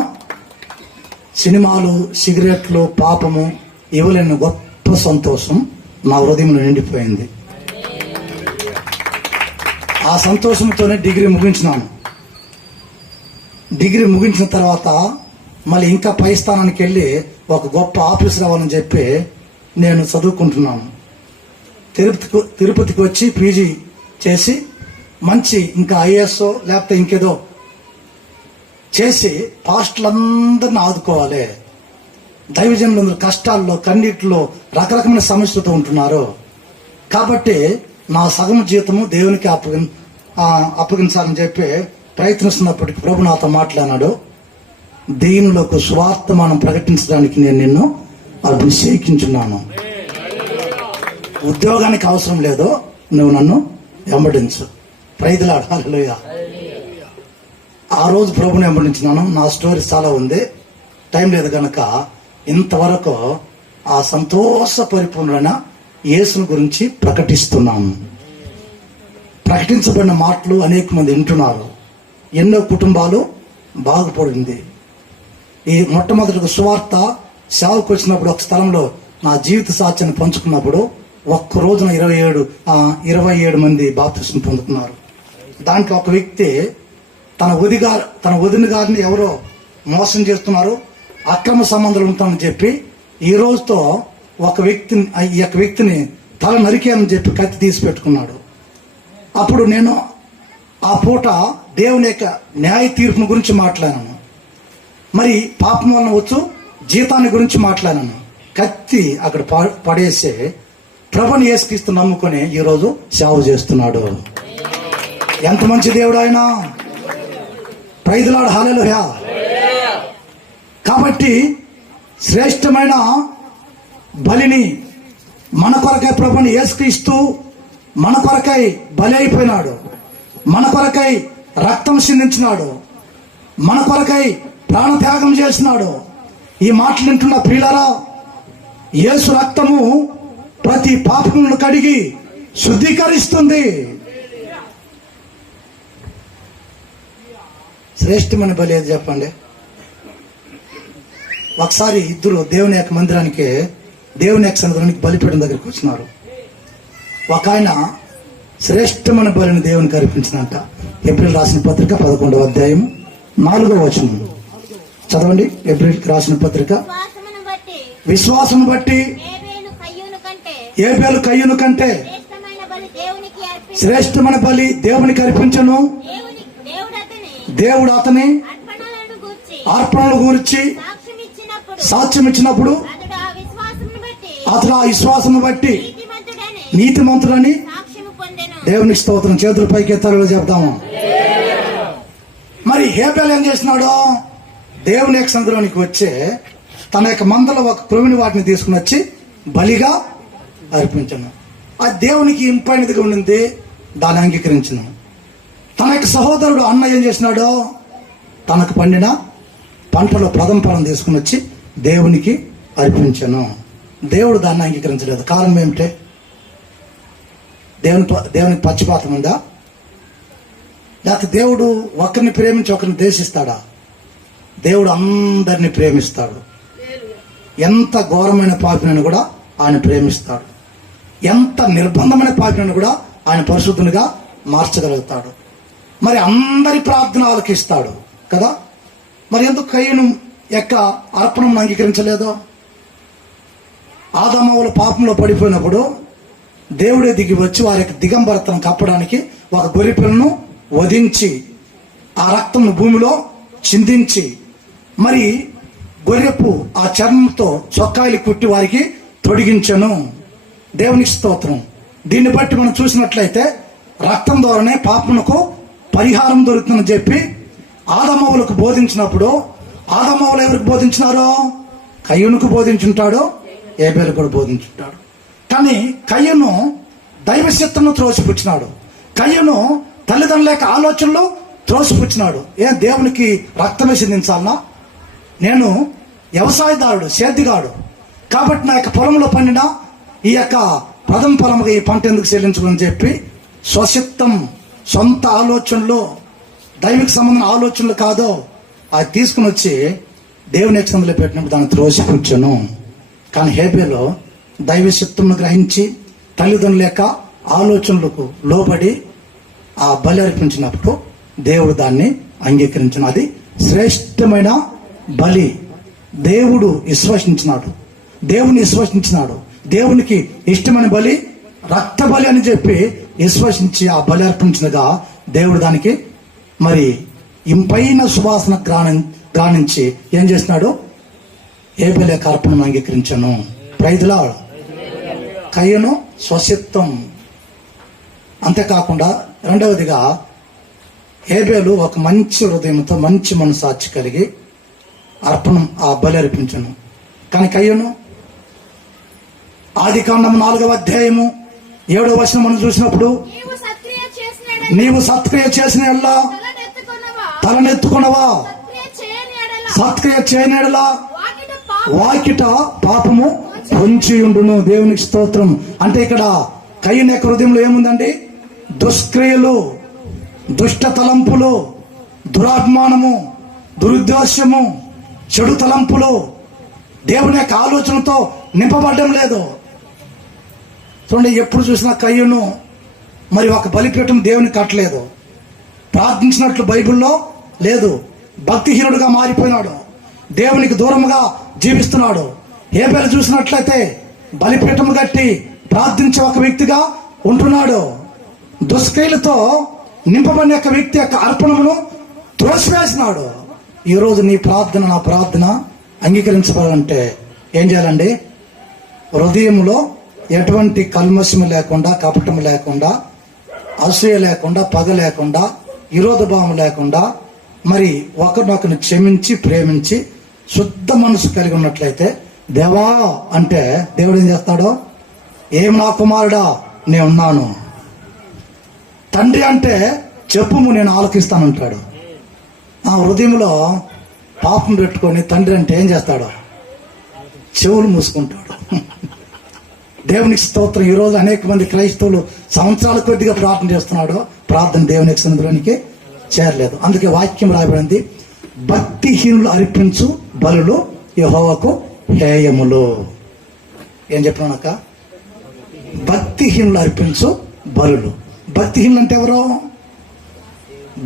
సినిమాలు, సిగరెట్లు, పాపము ఇవ్వలేని గొప్ప సంతోషం నా హృదయంలో నిండిపోయింది. ఆ సంతోషంతోనే డిగ్రీ ముగించినాను. డిగ్రీ ముగించిన తర్వాత మళ్ళీ ఇంకా పై స్థానానికి వెళ్ళి ఒక గొప్ప ఆఫీసర్ అవ్వాలని చెప్పి నేను చదువుకుంటున్నాను. తిరుపతికి వచ్చి పీజీ చేసి మంచి ఇంకా ఐఏఎస్ లేకపోతే ఇంకేదో చేసి పాస్టర్లందరినీ ఆదుకోవాలి. దైవజనులందరూ కష్టాల్లో, కన్నీటిలో, రకరకమైన సమస్యలతో ఉంటున్నారు. కాబట్టి నా సగం జీవితము దేవునికి అప్పగించాలని చెప్పి ప్రయత్నిస్తున్నప్పటికీ ప్రభు నాతో మాట్లాడినాడు, దీనులకు స్వార్థమానం ప్రకటించడానికి నేను నిన్ను అభిషేకించున్నాను. ఉద్యోగానికి అవసరం లేదు, నువ్వు నన్ను వెంబడించు. ప్రైజ్ లార్డ్, హల్లెలూయా. ఆ రోజు ప్రభుని వెంబడించినాను. నా స్టోరీ చాలా ఉంది, టైం లేదు కనుక ఇంతవరకు ఆ సంతోష పరిపూర్ణమైన యేసుని గురించి ప్రకటిస్తున్నాను. ప్రకటించబడిన మాటలు అనేక మంది వింటున్నారు, ఎన్నో కుటుంబాలు బాగుపడింది. ఈ మొట్టమొదటి సువార్త సేవకు వచ్చినప్పుడు ఒక స్థలంలో నా జీవిత సాక్ష్యాన్ని పంచుకున్నప్పుడు ఒక్క రోజున 27 మంది బాప్తిస్మం పొందుతున్నారు. దాంట్లో ఒక వ్యక్తి తన వదిన గారిని ఎవరో మోసం చేస్తున్నారు, అక్రమ సంబంధాలు ఉంటామని చెప్పి ఈ రోజుతో ఈ యొక్క వ్యక్తిని తల నరికేయాలని చెప్పి కత్తి తీసి పెట్టుకున్నాడు. అప్పుడు నేను ఆ పూట దేవుని యొక్క న్యాయ తీర్పుని గురించి మాట్లాడాను, మరి పాపం వలన వచ్చు జీతాన్ని గురించి మాట్లాడాను. కత్తి అక్కడ పడేసి ప్రభుని యేసుక్రీస్తు నమ్ముకొని ఈరోజు సేవ చేస్తున్నాడు. ఎంత మంచి దేవుడు ఆయన. ప్రైజ్ లార్డ్, హల్లెలూయా. కాబట్టి శ్రేష్టమైన బలిని మన కొరకై ప్రభుని యేసుక్రీస్తు మన కొరకై బలి అయిపోయినాడు, మన కొరకై రక్తం సిందించినాడు, మన కొరకై ప్రాణత్యాగం చేసినాడు. ఈ మాటలు వింటున్న ప్రియులారా, యేసు రక్తము ప్రతి పాపములను కడిగి శుద్ధీకరిస్తుంది. శ్రేష్టమైన బలి ఏది చెప్పండి? ఒకసారి ఇద్దరు దేవుని యొక్క మందిరానికి, దేవుని యొక్క సన్నిధానానికి బలిపీఠం దగ్గరికి వచ్చినారు. ఒక ఆయన శ్రేష్టమైన బలిని దేవునికి అర్పించినట్ట. ఏప్రిల్ రాసిన పత్రిక 11వ అధ్యాయం 4వ వచనం చదవండి. ఏప్రిల్ రాసిన పత్రిక, విశ్వాసం బట్టి ఏబేలు కయ్యూను కంటే శ్రేష్టమైన బలి దేవునికి అర్పించను. దేవుడు అతని అర్పణలు గురించి సాక్ష్యం ఇచ్చినప్పుడు అతడు ఆ విశ్వాసం బట్టి నీతిమంతుడని దేవునికి స్తోత్రం. చేతుల పైకి ఎత్తారో చెప్తాము. మరి హేబేలు ఏం చేసినాడు? దేవుని యొక్క సన్నిధిలోనికి వచ్చే తన యొక్క మందలో ఒక క్రొవిని వాటిని తీసుకుని వచ్చి బలిగా అర్పించను. ఆ దేవునికి ఇంపైనదిగా ఉండింది, దాన్ని అంగీకరించను. తన యొక్క సహోదరుడు అన్న ఏం చేసినాడో తనకు పండిన పంటలో ప్రథమ ఫలం తీసుకుని వచ్చి దేవునికి అర్పించను. దేవుడు దాన్ని అంగీకరించలేదు. కారణం ఏమిటి? దేవునికి పక్షపాతం ఉందా? లేకపోతే దేవుడు ఒకరిని ప్రేమించి ఒకరిని ద్వేషిస్తాడా? దేవుడు అందరినీ ప్రేమిస్తాడు. ఎంత ఘోరమైన పాపినైనా కూడా ఆయన ప్రేమిస్తాడు. ఎంత నిర్బంధమైన పాపినైనా కూడా ఆయన పరిశుద్ధునిగా మార్చగలుగుతాడు. మరి అందరి ప్రార్థన ఆలకిస్తాడు కదా. మరి ఎందుకు కయ్యను యొక్క అర్పణను అంగీకరించలేదు? ఆదామవ్వల పాపంలో పడిపోయినప్పుడు దేవుడే దిగి వచ్చి వారి యొక్క దిగంబరతను కప్పడానికి ఒక గొర్రె పిల్లను వధించి ఆ రక్తం భూమిలో చిందించి మరి గొర్రెపు ఆ చర్మంతో చొక్కాయిలు కుట్టి వారికి తొడిగించను. దేవునికి స్తోత్రం. దీన్ని బట్టి మనం చూసినట్లయితే రక్తం ద్వారానే పాపమునకు పరిహారం దొరుకుతుందని చెప్పి ఆదమవులకు బోధించినప్పుడు ఆదమవులు ఎవరికి బోధించినారో? కయ్యూనుకు బోధించుంటాడు, ఏబేలు కూడా బోధించుంటాడు. కానీ కయ్యూను దైవ చిత్తమును త్రోసిపుచ్చినాడు. కయ్యూను తల్లిదండ్రుల యొక్క ఆలోచనలు త్రోసిపుచ్చినాడు. దేవునికి రక్తమే సిందించాలనా? నేను వ్యవసాయదారుడు, సేద్యగాడు కాబట్టి నా యొక్క పొలంలో పండిన ఈ యొక్క ప్రథమ ఫలముగా ఈ పంట ఎందుకు చెల్లించుకోని చెప్పి స్వచిత్తం, సొంత ఆలోచనలు, దైవిక సంబంధం ఆలోచనలు కాదో అది తీసుకుని వచ్చి దేవుని యక్షంలో పెట్టినప్పుడు దాన్ని త్రోసిపుచ్చను. కానీ హేబేలు దైవ చిత్తమును గ్రహించి తల్లిదండ్రుల యొక్క ఆలోచనలకు లోబడి ఆ బలి అర్పించినప్పుడు దేవుడు దాన్ని అంగీకరించను. అది శ్రేష్టమైన బలి. దేవుడు విశ్వసించినాడు, దేవుని విశ్వసించినాడు. దేవునికి ఇష్టమైన బలి రక్త బలి అని చెప్పి విశ్వసించి ఆ బలి అర్పించినగా దేవుడు దానికి మరి ఇంపైన సువాసన గ్రాణించి ఏం చేసినాడు? హేబేలు యొక్క అర్పణను అంగీకరించను. Praise lord. కయ్యూను స్వచిత్తం. అంతేకాకుండా రెండవదిగా హేబేలు ఒక మంచి హృదయంతో మంచి మనసాక్షి కలిగి అర్పణం ఆ బలి అర్పించను. కానీ కయ్యూను ఆదికాండం 4వ అధ్యాయము 7వ వచనం మనం చూసినప్పుడు నీవు సత్క్రియ చేసిన ఎడల తలనెత్తుకున్నవా, సత్క్రియ చేయని ఎడల వాకిట పాపము పొంచి ఉండును. దేవునికి స్తోత్రం. అంటే ఇక్కడ కయ్యూను యొక్క హృదయంలో ఏముందండి? దుష్క్రియలు, దుష్ట తలంపులు, దురాభిమానము, దురుద్దేశము, చెడు తలంపులు దేవుని యొక్క ఆలోచనతో నింపబడడం లేదు. చూడండి, ఎప్పుడు చూసినా కయ్యూను మరి ఒక బలిపీఠం దేవునికి కట్టలేదు, ప్రార్థించినట్లు బైబిల్లో లేదు. భక్తిహీనుడుగా మారిపోయినాడు, దేవునికి దూరంగా జీవిస్తున్నాడు. హేబేలు చూసినట్లయితే బలిపీఠం కట్టి ప్రార్థించే ఒక వ్యక్తిగా ఉంటున్నాడు. దుష్క్రియలతో నింపబడిన యొక్క వ్యక్తి యొక్క అర్పణమును త్రోసివేసినాడు. ఈరోజు నీ ప్రార్థన, నా ప్రార్థన అంగీకరించబడాలంటే ఏం చేయాలండి? హృదయంలో ఎటువంటి కల్మషము లేకుండా, కపటము లేకుండా, అసూయ లేకుండా, పగ లేకుండా, విరోధ భావం లేకుండా మరి ఒకరినొకరిని క్షమించి ప్రేమించి శుద్ధ మనసు కలిగి ఉన్నట్లయితే దేవా అంటే దేవుడు ఏం చేస్తాడో? ఏం నా కుమారుడా నేనున్నాను. తండ్రి అంటే చెప్పుము నేను ఆలకిస్తానంటాడు. ఆ హృదయంలో పాపం పెట్టుకొని తండ్రి అంటే ఏం చేస్తాడు? చెవులు మూసుకుంటాడు. దేవునికి స్తోత్రం. ఈరోజు అనేక మంది క్రైస్తవులు సంవత్సరాల కొద్దిగా ప్రార్థన చేస్తున్నాడు, ప్రార్థన దేవుని సన్నిధిలోనికి చేరలేదు. అందుకే వాక్యం రాయబడింది, భక్తిహీనులు అర్పించు బలులు యెహోవాకు హేయములు. ఏం చెప్పినాక? భక్తిహీనులు అర్పించు బలులు. భక్తిహీనులు అంటే ఎవరు?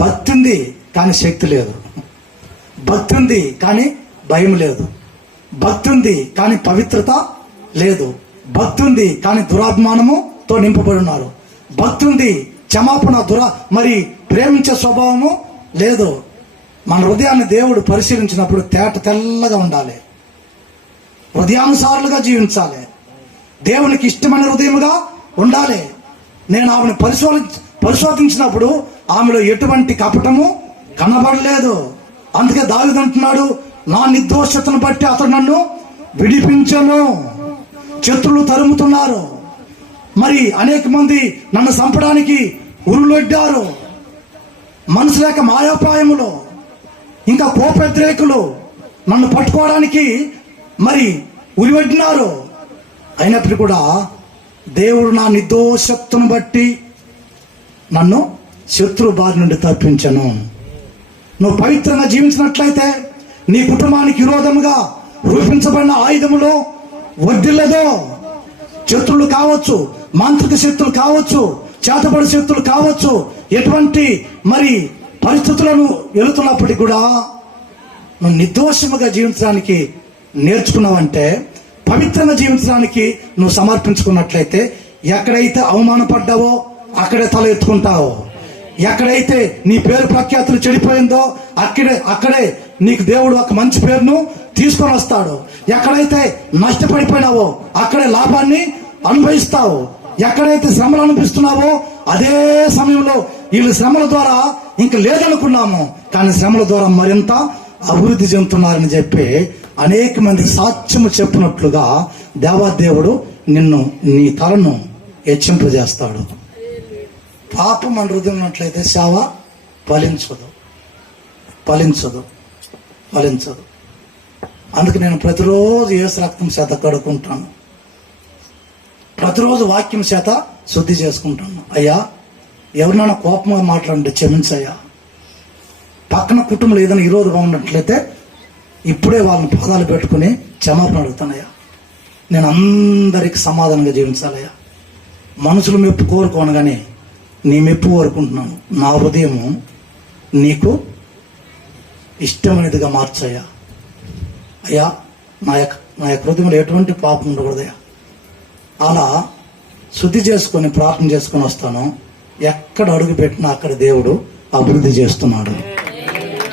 భక్తి ఉంది కానీ శక్తి లేదు, భక్తి ఉంది కానీ భయం లేదు, భక్తి ఉంది కానీ పవిత్రత లేదు, భక్తి ఉంది కానీ దురాభిమానముతో నింపబడి ఉన్నారు, భక్తి ఉంది క్షమాపణ మరి ప్రేమించే స్వభావము లేదు. మన హృదయాన్ని దేవుడు పరిశీలించినప్పుడు తెల్లగా ఉండాలి, హృదయానుసారులుగా జీవించాలి, దేవునికి ఇష్టమైన హృదయముగా ఉండాలి. నేను ఆమెను పరిశోధించినప్పుడు ఆమెలో ఎటువంటి కపటము కనబడలేదు. అందుకే దావీదు అంటున్నాడు, నా నిర్దోషతను బట్టి అతడు నన్ను విడిపించను. శత్రులు తరుముతున్నారు, మరి అనేక మంది నన్ను చంపడానికి ఉరులొడ్డారు. మనసు లేక మాయాప్రాయములు, ఇంకా కోపవ్యతిరేకులు నన్ను పట్టుకోవడానికి మరి ఉరివడ్డినారు. అయినప్పుడు కూడా దేవుడు నా నిర్దోషత్వను బట్టి నన్ను శత్రు బారి నుండి తప్పించను. నువ్వు పవిత్రంగా జీవించినట్లయితే నీ కుటుంబానికి విరోధముగా రూపించబడిన ఆయుధములో వడ్డిల్లదో. శత్రులు కావచ్చు, మాంత్రిక శక్తులు కావచ్చు, చేతబడి శక్తులు కావచ్చు, ఎటువంటి మరి పరిస్థితులను వెళుతున్నప్పటికీ కూడా నువ్వు నిర్దోషముగా జీవించడానికి నేర్చుకున్నావంటే, పవిత్రంగా జీవించడానికి నువ్వు సమర్పించుకున్నట్లయితే ఎక్కడైతే అవమానపడ్డావో అక్కడే తల ఎత్తుకుంటావో, ఎక్కడైతే నీ పేరు ప్రఖ్యాతులు చెడిపోయిందో అక్కడే నీకు దేవుడు ఒక మంచి పేరును తీసుకొని వస్తాడు. ఎక్కడైతే నష్టపడిపోయినావో అక్కడే లాభాన్ని అనుభవిస్తావు. ఎక్కడైతే శ్రమలు అనిపిస్తున్నావో అదే సమయంలో వీళ్ళు శ్రమల ద్వారా ఇంక లేదనుకున్నాము, కానీ శ్రమల ద్వారా మరింత అభివృద్ధి చెందుతున్నారని చెప్పి అనేక మంది సాక్ష్యము చెప్పినట్లుగా దేవాదేవుడు నీ తలను హెచ్చింపజేస్తాడు. పాపం మన హృదయం ఉన్నట్లయితే సేవ ఫలించదు. అందుకు నేను ప్రతిరోజు యేసు రక్తం చేత కడుక్కుంటాను, ప్రతిరోజు వాక్యం చేత శుద్ధి చేసుకుంటాను. అయ్యా, ఎవరినైనా కోపంగా మాట్లాడంటే క్షమించయ్యా. పక్కన కుటుంబంలో ఏదైనా ఈరోజుగా ఉన్నట్లయితే ఇప్పుడే వాళ్ళని పాదాలు పెట్టుకుని క్షమాపణ అడుగుతానయ్యా. నేను అందరికి సమాధానంగా జీవించాలయ్యా. మనుషులు మెప్పు కోరుకోను కానీ నీ మెప్పు కోరుకుంటున్నాను. నా హృదయము నీకు ఇష్టమైనదిగా మార్చయ్యా. అయ్యా, నా యొక్క హృదయంలో ఎటువంటి పాపం ఉండకూడదయ్యా. అలా శుద్ధి చేసుకొని ప్రార్థన చేసుకొని వస్తాను. ఎక్కడ అడుగు పెట్టినా అక్కడ దేవుడు అభివృద్ధి చేస్తున్నాడు.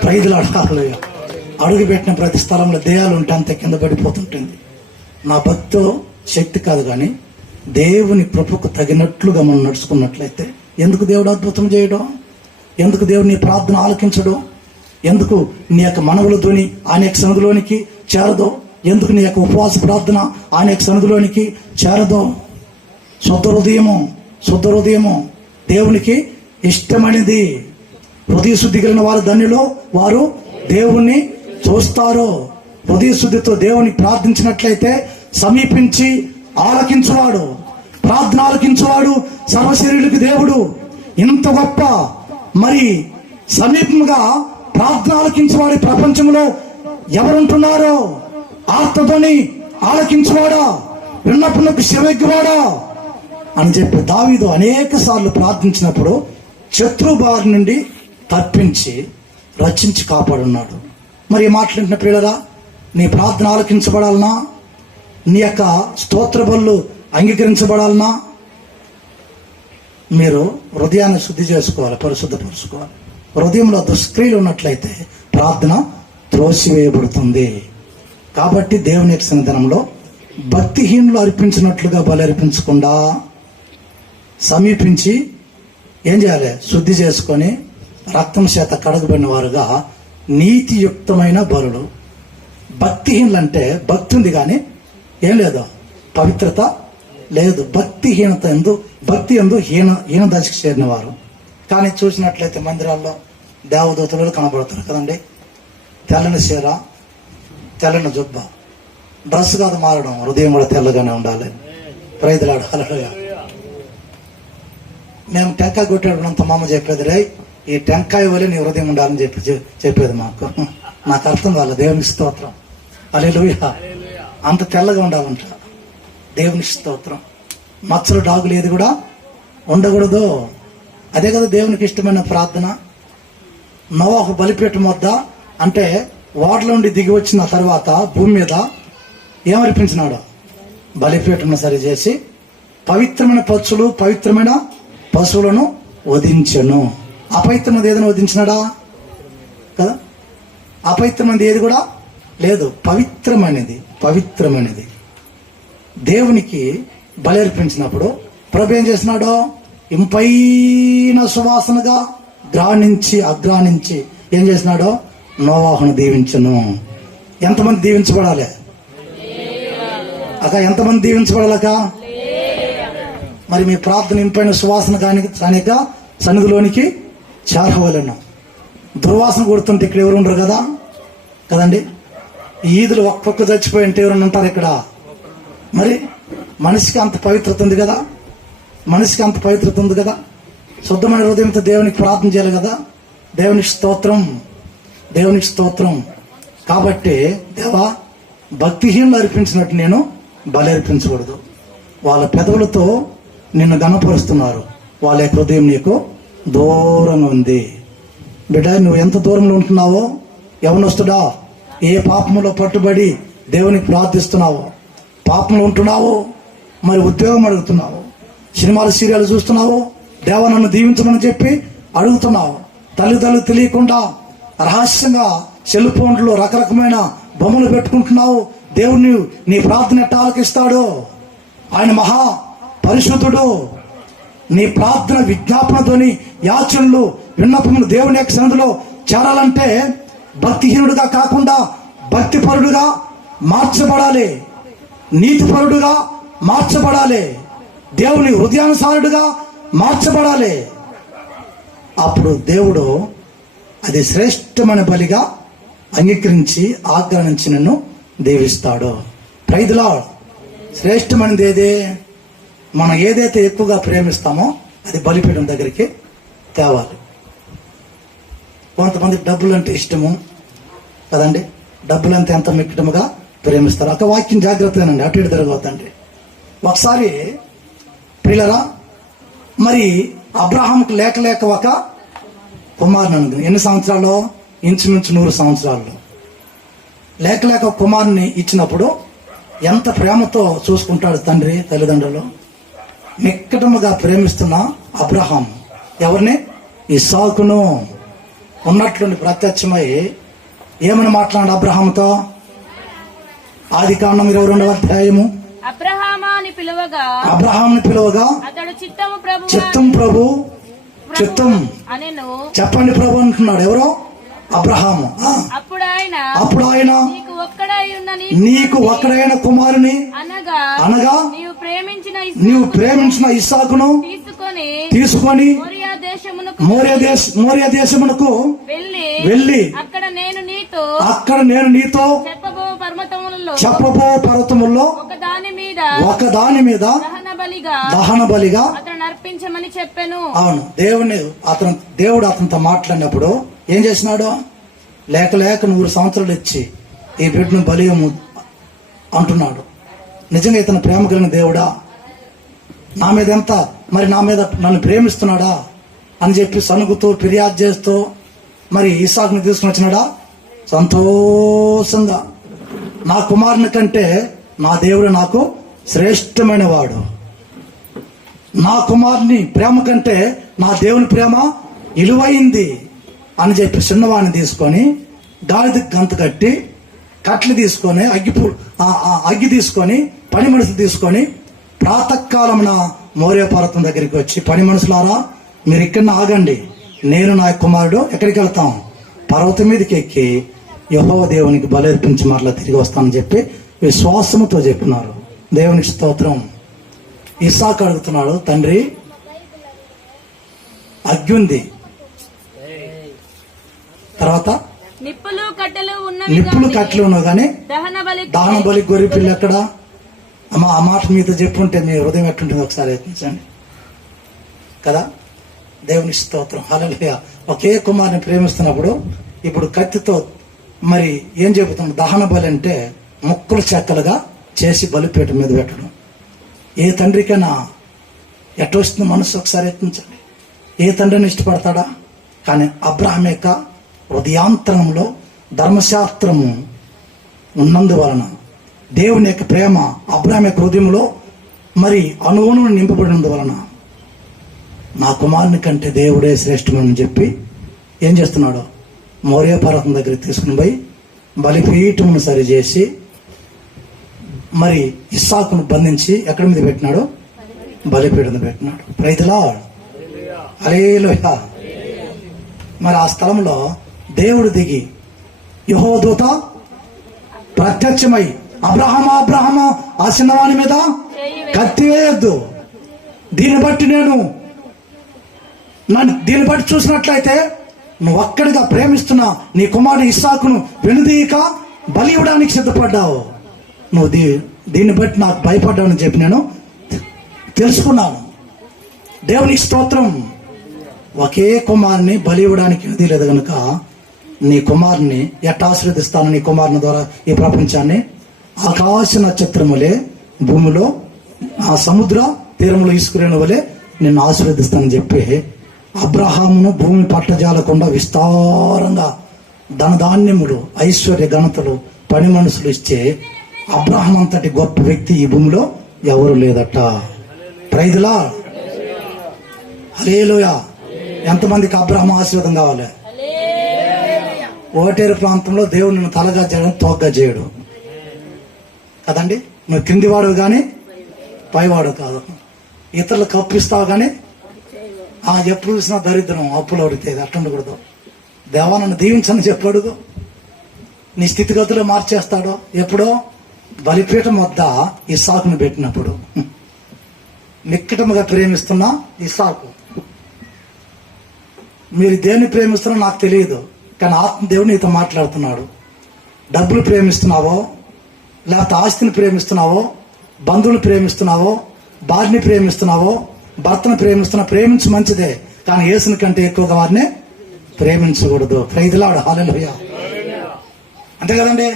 ప్రైజులు అడగాలి. అడుగు పెట్టిన ప్రతి స్థలంలో దేయాలు ఉంటే అంత కింద పడిపోతుంటుంది. నా భక్తితో శక్తి కాదు, కానీ దేవుని కృపకు తగినట్లుగా మనం నడుచుకున్నట్లయితే ఎందుకు దేవుడు అద్భుతం చేయడం? ఎందుకు దేవుడు నీ ప్రార్థన ఆలకించడం? ఎందుకు నీ యొక్క మనవులతోని ఆయన యొక్క సన్నిధిలోనికి చేరదో? ఎందుకు నీ యొక్క ఉపవాస ప్రార్థన ఆయన యొక్క సన్నిధిలోనికి చేరదో? శుద్ధ హృదయము దేవునికి ఇష్టమైనది. హృదయ శుద్ధి కలిగిన వారు ధన్యులు, వారు దేవుణ్ణి చూస్తారు. హృదయ శుద్ధితో దేవుని ప్రార్థించినట్లయితే సమీపించి ఆలకించువాడు, ప్రార్థన ఆలకించువాడు సర్వశరీరులకు దేవుడు. ఇంత గొప్ప మరి సమీపంగా ప్రార్థన ఆలకించువాడు ప్రపంచంలో ఎవరుంటున్నారో? ఆర్తతోని ఆలకించువాడా, విన్నప్పులకు శివెగ్గువాడా అని చెప్పి దావీదు అనేక సార్లు ప్రార్థించినప్పుడు శత్రు బారి నుండి తప్పించి రక్షించి కాపాడున్నాడు. మరి మాట్లాడిన పిల్లరా, నీ ప్రార్థన ఆలకించబడాలనా? నీ యొక్క స్తోత్ర బలులు అంగీకరించబడాలనా? మీరు హృదయాన్ని శుద్ధి చేసుకోవాలి, పరిశుద్ధపరుచుకోవాలి. హృదయంలో దుష్క్రియలు ఉన్నట్లయితే ప్రార్థన త్రోసివేయబడుతుంది. కాబట్టి దేవుని యొక్క సన్నిధానంలో భక్తిహీనులు అర్పించినట్లుగా బలి అర్పించకుండా సమీపించి ఏం చేయాలి? శుద్ధి చేసుకొని రక్తం చేత కడగబడిన వారుగా నీతియుక్తమైన బలులు. భక్తిహీనులు అంటే భక్తి ఉంది కానీ ఏం లేదు, పవిత్రత లేదు. భక్తి ఎందు హీన దశకు చేరిన వారు. కానీ చూసినట్లయితే మందిరాల్లో దేవదూతలు కనబడతారు కదండి. తెల్లని చీర, తెల్లని జుబ్బ, డ్రెస్ కాదు మారడం, హృదయం కూడా తెల్లగానే ఉండాలి. ప్రైదులాడు. హల్లెలూయా. మేము టెంకాయ కొట్టేటంత మా అమ్మ చెప్పేది, రే ఈ టెంకాయ వల్ల నీ హృదయం ఉండాలని చెప్పేది మాకు. నాకు అర్థం కాలేదు. దేవునికి స్తోత్రం. హల్లెలూయా. అంత తెల్లగా ఉండాలంట. దేవునికి స్తోత్రం. మచ్చలు డాగులు ఏది కూడా ఉండకూడదు. అదే కదా దేవునికి ఇష్టమైన ప్రార్థన. నోవాహు బలిపీఠం వద్ద అంటే వాటిలో నుండి దిగి వచ్చిన తర్వాత భూమి మీద ఏమర్పించినాడు? బలిపీఠం సరిచేసి పవిత్రమైన పవిత్రమైన పశువులను వధించెను. అపవిత్రమైనది ఏదైనా వధించినాడా? కదా. అపవిత్రమైనది ఏది కూడా లేదు. పవిత్రమైనది దేవునికి బలి అర్పించినప్పుడు ప్రభు ఏం చేసినాడు? ఇంపైన సువాసనగా అగ్రానించి ఏం చేసినాడో? నోవాహును దీవించను. ఎంతమంది దీవించబడాలి అక్క? ఎంతమంది దీవించబడాలక? మరి మీ ప్రార్థన ఇంపైన సువాసన కానిక సన్నిధిలోనికి చేరవలను. దుర్వాసన కొడుతుంటే ఇక్కడ ఎవరు ఉండరు కదండి. ఈదులు ఒక్కొక్క చచ్చిపోయి అంటే ఎవరైనా ఉంటారు ఇక్కడ? మరి మనిషికి అంత పవిత్రత ఉంది కదా. శుద్ధమైన హృదయంతో దేవునికి ప్రార్థన చేయాలి కదా. దేవునికి స్తోత్రం. కాబట్టి దేవా, భక్తిహీనులు అర్పించినట్టు నేను బలి అర్పించకూడదు. వాళ్ళ పెదవులతో నిన్ను గణపరుస్తున్నారు, వాళ్ళ యొక్క హృదయం నీకు దూరంగా ఉంది. బిడ్డ, నువ్వు ఎంత దూరంలో ఉంటున్నావో, యవనస్తుడా, ఏ పాపంలో పట్టుబడి దేవునికి ప్రార్థిస్తున్నావో, పాపంలో ఉంటున్నావో, మరి ఉద్యోగం అడుగుతున్నావు, సినిమాలు సీరియల్ చూస్తున్నావు, దేవా నన్ను దీవించమని చెప్పి అడుగుతున్నావు. తల్లిదండ్రులు తెలియకుండా రహస్యంగా సెల్ ఫోన్లో రకరకమైన బొమ్మలు పెట్టుకుంటున్నావు. దేవుణ్ణి నీ ప్రార్థన ఎట్ట ఆలకిస్తాడు? ఆయన మహా పరిశుద్ధుడు. నీ ప్రార్థన విజ్ఞాపనతోని యాచనలు విన్నపములు దేవుని యొక్క సన్నిధిలో చేరాలంటే భక్తిహీనుడుగా కాకుండా భక్తిపరుడుగా మార్చబడాలి, నీతిపరుడుగా మార్చబడాలి, దేవుని హృదయానుసారుడుగా మార్చబడాలి. అప్పుడు దేవుడు అది శ్రేష్టమైన బలిగా అంగీకరించి ఆగ్రహించి నన్ను దీవిస్తాడు. Praise Lord. శ్రేష్టమైనది ఏదే? మనం ఏదైతే ఎక్కువగా ప్రేమిస్తామో అది బలిపీఠం దగ్గరికి తేవాలి. కొంతమందికి డబ్బులు అంటే ఇష్టము కదండి, డబ్బులు అంతే ఎంత మిక్కటముగా ప్రేమిస్తారు. ఒక వాక్యం జాగ్రత్తగానండి, అటు ఇటు తిరగవద్దండి. ఒకసారి ప్రియులరా, మరి అబ్రహాంకు లేక లేక ఒక కుమారుని అనుకుంది. ఎన్ని సంవత్సరాలు? ఇంచుమించు 100 సంవత్సరాల్లో లేక లేక కుమారుని ఇచ్చినప్పుడు ఎంత ప్రేమతో చూసుకుంటాడు తండ్రి, తల్లిదండ్రులు. నిక్కటముగా ప్రేమిస్తున్న అబ్రహాం ఎవరిని? ఇస్సాకును. ఉన్నట్లుండి ప్రత్యక్షమై ఏమని మాట్లాడు అబ్రహాంతో? ఆదికాండం 22వ అధ్యాయము అబ్రహాముని పిలువగా అతడు చిత్తము ప్రభు చిత్తం అనెను. చెప్పండి ప్రభు అంటున్నాడు. ఎవరో? అబ్రహాము. అప్పుడు ఆయన నీకు ఒక్కడైన కుమారుని అనగా నీవు ప్రేమించిన ఇస్సాకును తీసుకొని మోరియా దేశమునకు వెళ్ళి అక్కడ నేను నీతో చెప్పబో పర్వతముల్లో ఒకదాని మీద దహన బలిగా అర్పించమని చెప్పాను. అవును, దేవుడు అతనితో మాట్లాడినప్పుడు ఏం చేసినాడు? లేక 100 సంవత్సరాలు ఇచ్చి ఈ బిడ్డను బలియము అంటున్నాడు. నిజంగా ఇతను ప్రేమ కలిగిన దేవుడా? నా మీద ఎంత, మరి నా మీద నన్ను ప్రేమిస్తున్నాడా అని చెప్పి సనుగుతూ ఫిర్యాదు చేస్తూ మరి ఇస్సాకుని తీసుకుని వచ్చినాడా? సంతోషంగా, నా కుమారుని కంటే నా దేవుడు నాకు శ్రేష్టమైన వాడు, నా కుమారుని ప్రేమ కంటే నా దేవుని ప్రేమ విలువైంది అని చెప్పి చిన్నవాడిని తీసుకొని గాడిద గంత కట్టి కట్లు తీసుకొని అగ్గి తీసుకొని పని మనుషులు తీసుకొని ప్రాతకాలమున మోరియా పర్వతం దగ్గరికి వచ్చి, పని మనుషులారా మీరు ఇక్కడ ఆగండి, నేను నా కుమారుడు ఎక్కడికి వెళ్తాం? పర్వతం మీదకి ఎక్కి యెహోవా దేవునికి బలర్పించి మరలా తిరిగి వస్తానని చెప్పి విశ్వాసముతో చెప్పినారు. దేవునికి స్తోత్రం. ఇస్సాకు అడుగుతున్నాడు, తండ్రి అగ్గి తర్వాత నిప్పులు కట్టెలు ఉన్నావు కానీ దహన బలి గొర్రె పిల్ల ఎక్కడ? అమ్మా, ఆ మాట మీతో చెప్పుంటే మీ హృదయం ఎట్టుంటుంది ఒకసారి యత్నించండి కదా. దేవుని స్తోత్రం. హల్లెలూయా. ఒకే కుమారుని ప్రేమిస్తున్నప్పుడు ఇప్పుడు కత్తితో మరి ఏం చెబుతున్నాడు? దహన బలి అంటే ముక్కలు చెక్కలుగా చేసి బలిపీఠం మీద పెట్టడం. ఏ తండ్రికైనా ఎట్టొస్తుంది మనసు? ఒకసారి యత్నించండి. ఏ తండ్రిని ఇష్టపడతాడా? కానీ అబ్రహాం యొక్క హృదయాంతరంలో ధర్మశాస్త్రము ఉన్నందువలన దేవుని యొక్క ప్రేమ అబ్రహాం యొక్క హృదయంలో మరి అణువును నింపబడినందువలన నా కుమారుని కంటే దేవుడే శ్రేష్టమని చెప్పి ఏం చేస్తున్నాడు? మోరియా పర్వతం దగ్గరికి తీసుకుని పోయి బలిపీఠమును సరిచేసి మరి ఇస్సాకును బంధించి ఎక్కడి మీద పెట్టినాడు? బలిపీఠం పెట్టినాడు. Praise Lord. హల్లెలూయా. మరి ఆ స్థలంలో దేవుడు దిగి యెహోవా దూత ప్రత్యక్షమై అబ్రహామా ఆ చిన్నవాని మీద కత్తి వేయొద్దు, దీన్ని బట్టి చూసినట్లయితే నువ్వు ఒక్కడిగా ప్రేమిస్తున్న నీ కుమారుని ఇస్సాకును వెనుదీయక బలి ఇవ్వడానికి సిద్ధపడ్డావు. నువ్వు దీన్ని బట్టి నాకు భయపడ్డావని చెప్పి నేను తెలుసుకున్నాను. దేవునికి స్తోత్రం. ఒకే కుమారుని బలి ఇవ్వడానికి విధి లేదు కనుక నీ కుమారుని ఎట్లా ఆశీర్వదిస్తాను? నీ కుమారుని ద్వారా ఈ ప్రపంచాన్ని ఆకాశ నక్షత్రములే భూమిలో ఆ సముద్ర తీరములో ఇసుకురేణు వలె నిన్ను ఆశీర్వదిస్తానని చెప్పి అబ్రహామును భూమి పట్టజాలకుండా విస్తారంగా ధనధాన్యములు, ఐశ్వర్య ఘనతలు, పని మనుషులు ఇచ్చే అబ్రహాం అంతటి గొప్ప వ్యక్తి ఈ భూమిలో ఎవరు లేదట. Praise Lord. హల్లెలూయా. ఎంతమందికి అబ్రహాము ఆశీర్వాదం కావాలి? ఓటేరు ప్రాంతంలో దేవుడు నిన్ను తలగా చేయడం, తోగ్గా చేయడు కదండి. నువ్వు కిందివాడు కానీ పైవాడు కాదు. ఇతరులకు అప్పిస్తావు కానీ ఎప్పుడు చూసినా దరిద్రం, అప్పులు అడిగితే అట్లా ఉండకూడదు. దేవా నన్ను దీవించని చెప్పాడు. నీ స్థితిగతులు మార్చేస్తాడు. ఎప్పుడో బలిపీఠం వద్ద ఇస్సాకును పెట్టినప్పుడు నిక్కటముగా ప్రేమిస్తున్నా ఇస్సాకు. మీరు దేన్ని ప్రేమిస్తున్నా నాకు తెలియదు, కానీ ఆత్మదేవుడు నీతో మాట్లాడుతున్నాడు. డబ్బులు ప్రేమిస్తున్నావో, లేకపోతే ఆస్తిని ప్రేమిస్తున్నావో, బంధువులు ప్రేమిస్తున్నావో, భార్యని ప్రేమిస్తున్నావో, భర్తను ప్రేమించు మంచిదే, కానీ యేసుని కంటే ఎక్కువగా వారిని ప్రేమించకూడదు. Praise Lord. హల్లెలూయా. అంతే కదండి.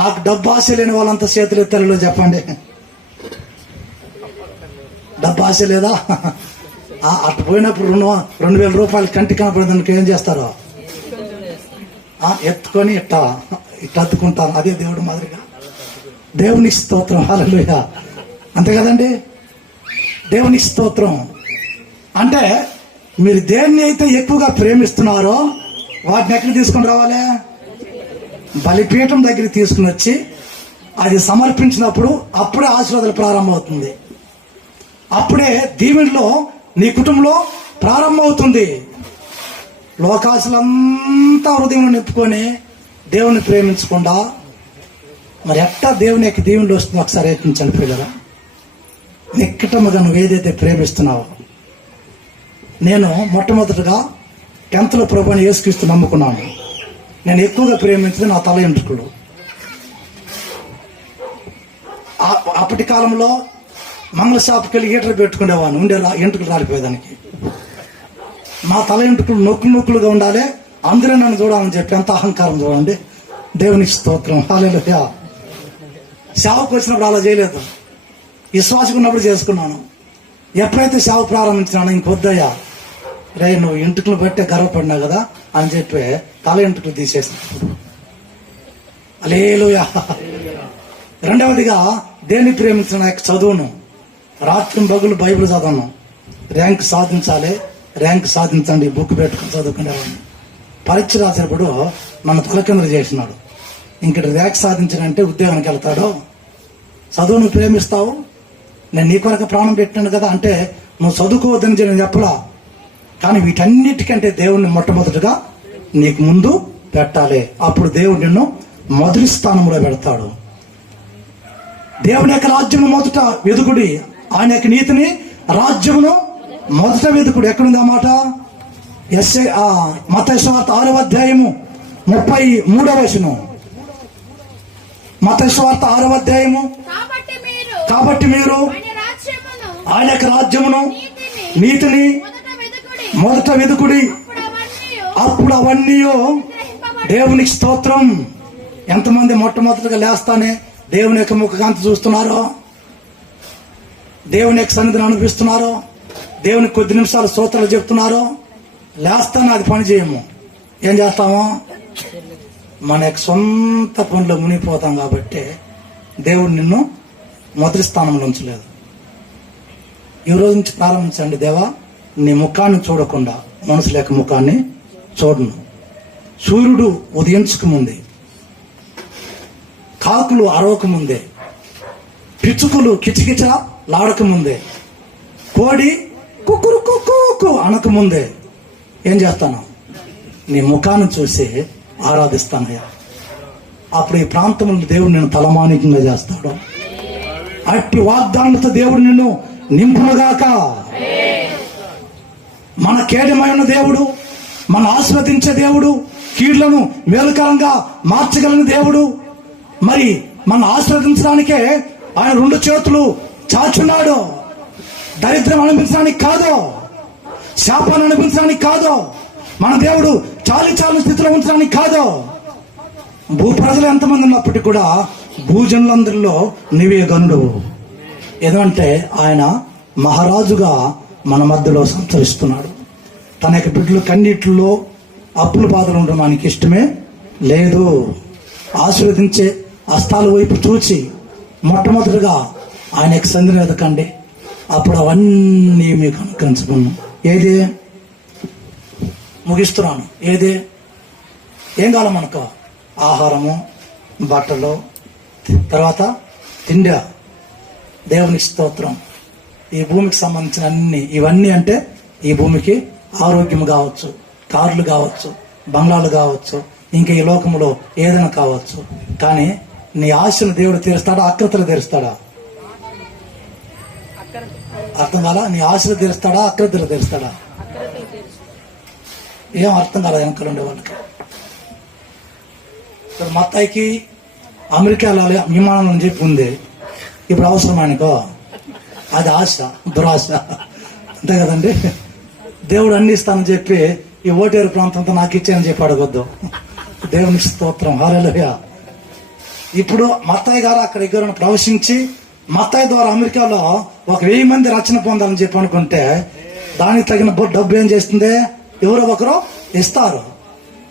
నాకు డబ్బు ఆశ లేని వాళ్ళంతా చేతులు ఎత్తారు చెప్పండి. డబ్బు ఆశ లేదా? అటు పోయినప్పుడు 2,000 రూపాయలు కంటి కనపడదానికి ఏం చేస్తారో ఎత్తుకొని ఇట్ట అత్తుకుంటారు. అదే దేవుడు మాదిరిగా. దేవునికి స్తోత్రం. హల్లెలూయా. అంతే కదండి. దేవునికి స్తోత్రం. అంటే మీరు దేన్ని అయితే ఎక్కువగా ప్రేమిస్తున్నారో వాటిని ఎక్కడికి తీసుకొని రావాలి? బలిపీఠం దగ్గరికి తీసుకుని వచ్చి అది సమర్పించినప్పుడు అప్పుడే ఆశీర్వాదాలు ప్రారంభమవుతుంది. అప్పుడే దీవెనలో నీ కుటుంబంలో ప్రారంభమవుతుంది. లోకాశలంతా హృదయం నింపుకొని దేవుని ప్రేమించకుండా మరి ఎట్టా దేవుని యొక్క దీవెనలు వస్తుందో ఒకసారి యత్నించండి పిల్లరా. నిక్కటముగా నువ్వు ఏదైతే ప్రేమిస్తున్నావో. నేను మొట్టమొదటిగా 10th లో ప్రభువుని యేసుక్రీస్తు నమ్ముకున్నాను. నేను ఎక్కువగా ప్రేమించింది నా తల ఎంట్రుకలు. అప్పటి కాలంలో మంగళ షాప్కి వెళ్ళి హీటర్ పెట్టుకునేవాడిని, ఉండే ఎంట్రుకలు రాలిపోయేదానికి. మా తల ఎంట్రుకలు నొక్కులుగా ఉండాలి, అందరూ నన్ను చూడాలని చెప్పి ఎంత అహంకారం చూడండి. దేవునికి స్తోత్రం. హల్లెలూయా. సేవకు వచ్చినప్పుడు అలా చేయలేదు, విశ్వాసం ఉన్నప్పుడు చేసుకున్నాను. ఎప్పుడైతే సేవ ప్రారంభించినానో ఇంకొద్దయ్యా రే నువ్వు ఎంట్రుకలు బట్టే గర్వపడినా కదా అని చెప్పి తల ఎంట్రుకలు తీసేసినప్పుడు. హల్లెలూయా. రెండవదిగా దేన్ని ప్రేమించిన చదువును. రాత్రి బగులు బైబిల్ చదవను. ర్యాంక్ సాధించాలి, ర్యాంక్ సాధించండి బుక్ పెట్టుకుని చదువుకునేవాడిని. పరీక్ష రాసినప్పుడు నన్ను తలకిందులు చేసినాడు. ఇంకటి ర్యాంక్ సాధించాలంటే ఉద్యోగానికి వెళ్తాడు. చదువును ప్రేమిస్తావు, నేను నీ కొరకు ప్రాణం పెట్టినాను కదా అంటే నువ్వు చదువుకోవద్దని నేను చెప్పలా. కానీ వీటన్నిటికంటే దేవుణ్ణి మొట్టమొదటిగా నీకు ముందు పెట్టాలి. అప్పుడు దేవుడు నిన్ను మొదటి స్థానంలో పెడతాడు. దేవుని యొక్క రాజ్యము మొదట వెదుకుడి, ఆయన యొక్క నీతిని రాజ్యమును మొదట వెదుకుడు. ఎక్కడుంది ఆ మాట? మత్తయి సువార్త 6వ అధ్యాయము 33వ వచనం. మత్తయి సువార్త 6వ అధ్యాయము. కాబట్టి మీరు ఆయన యొక్క రాజ్యమును నీతిని మొదట వెదుకుడి, అప్పుడు అవన్నీ. దేవునికి స్తోత్రం. ఎంతమంది మొట్టమొదటిగా లేస్తానే దేవుని యొక్క ముఖకాంతి చూస్తున్నారో, దేవుని యొక్క సన్నిధిని అనిపిస్తున్నారో, దేవునికి కొద్ది నిమిషాలు స్తోత్రాలు చెప్తున్నారో, లేస్తానే అది పని చేయము. ఏం చేస్తామో మన యొక్క సొంత పనిలో మునిగిపోతాం. కాబట్టి దేవుడు నిన్ను మొదటి స్థానంలో ఉంచలేదు. ఈ రోజు నుంచి ప్రారంభించండి. దేవా నీ ముఖాన్ని చూడకుండా మనసు లేక ముఖాన్ని చూడను. సూర్యుడు ఉదయించక ముందే, కాకులు అరవక ముందే, పిచ్చుకలు కిచకిచ లాడక ముందే, కోడి కుక్కురు కుక్కు అనక ముందే ఏం చేస్తాను? నీ ముఖాన్ని చూసి ఆరాధిస్తానయ్యా. అప్పుడు ఈ ప్రాంతంలో దేవుడు నిన్ను తలమానికంగా చేస్తాడు. అట్టి వాగ్దానంతో దేవుడు నిన్ను నింపునుగాక. మన కేడమై ఉన్న దేవుడు, మన ఆశీర్వదించే దేవుడు, కీళ్లను మేలుకరంగా మార్చగలిగిన దేవుడు. మరి మన ఆశీర్వదించడానికే ఆయన 2 చేతులు చాచున్నాడు. దరిద్రం అనిపించడానికి కాదు, శాపాన్ని అనిపించడానికి కాదు, మన దేవుడు చాలి స్థితిలో ఉంచడానికి కాదు. భూ ప్రజలు ఎంతమంది ఉన్నప్పటికీ కూడా భూజనులందరిలో నీవే గనుడు. ఎందుకంటే ఆయన మహారాజుగా మన మధ్యలో సంచరిస్తున్నాడు. తన యొక్క బిడ్డలు కన్నీటిలో అప్పుల బాధలు ఉండడం మనకి ఇష్టమే లేదు. ఆశీర్వదించే హస్తాల వైపు చూచి మొట్టమొదటిగా ఆయన యొక్క సంధిని వెతకండి. అప్పుడు అవన్నీ మీకు అనుగ్రహించబడును. ఏది ముగిస్తున్నాను, ఏది ఏం కావాలి మనకు? ఆహారము, బట్టలు, తర్వాత తిండి. దేవునికి స్తోత్రం. ఈ భూమికి సంబంధించిన ఇవన్నీ అంటే ఈ భూమికి ఆరోగ్యం కావచ్చు, కార్లు కావచ్చు, బంగ్లాలు కావచ్చు, ఇంకా ఈ లోకంలో ఏదైనా కావచ్చు. కానీ నీ ఆశను దేవుడు తీరుస్తాడా, అక్రతలు తీరుస్తాడా? అర్థం కాలా? నీ ఆశలు తీరుస్తాడా, అక్రతలు తీరుస్తాడా? ఏం అర్థం కాలేదు వెనకాల ఉండే వాళ్ళకి. ఇప్పుడు మత్తాయికి అమెరికా వెళ్ళాలి విమానం అని చెప్పి ఉంది. ఇప్పుడు అవసరం ఆయనకో? అది ఆశ, దురాశ, అంతే కదండి. దేవుడు అన్ని ఇస్తానని చెప్పి ఈ ఓటేరు ప్రాంతంతో నాకు ఇచ్చానని చెప్పి అడగొద్దు. దేవుని స్తోత్రం, హల్లెలూయా. ఇప్పుడు మత్తాయి గారు అక్కడ ఎగురును ప్రవేశించి మత్తాయి ద్వారా అమెరికాలో 1000 మంది రచన పొందాలని చెప్పి అనుకుంటే దానికి తగిన డబ్బు ఏం చేస్తుంది? ఎవరో ఒకరు ఇస్తారు.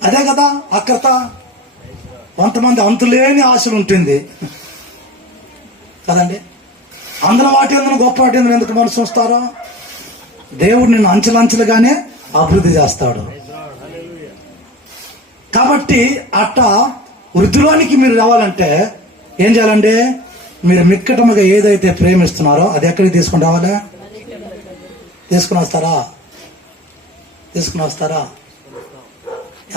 అదే కదా అక్రత. కొంతమంది అంతులేని ఆశలు ఉంటుంది కదండి. అందరం వాటి అందరం గొప్ప వాటి అందరం ఎందుకు మనసు వస్తారో? దేవుడు నిన్ను అంచెలంచెలుగానే అభివృద్ధి చేస్తాడు. కాబట్టి అట్ట వృద్ధిలోనికి మీరు రావాలంటే ఏం చేయాలండి? మీరు మిక్కటముగా ఏదైతే ప్రేమిస్తున్నారో అది ఎక్కడికి తీసుకుని రావాలి? తీసుకుని వస్తారా? తీసుకుని వస్తారా?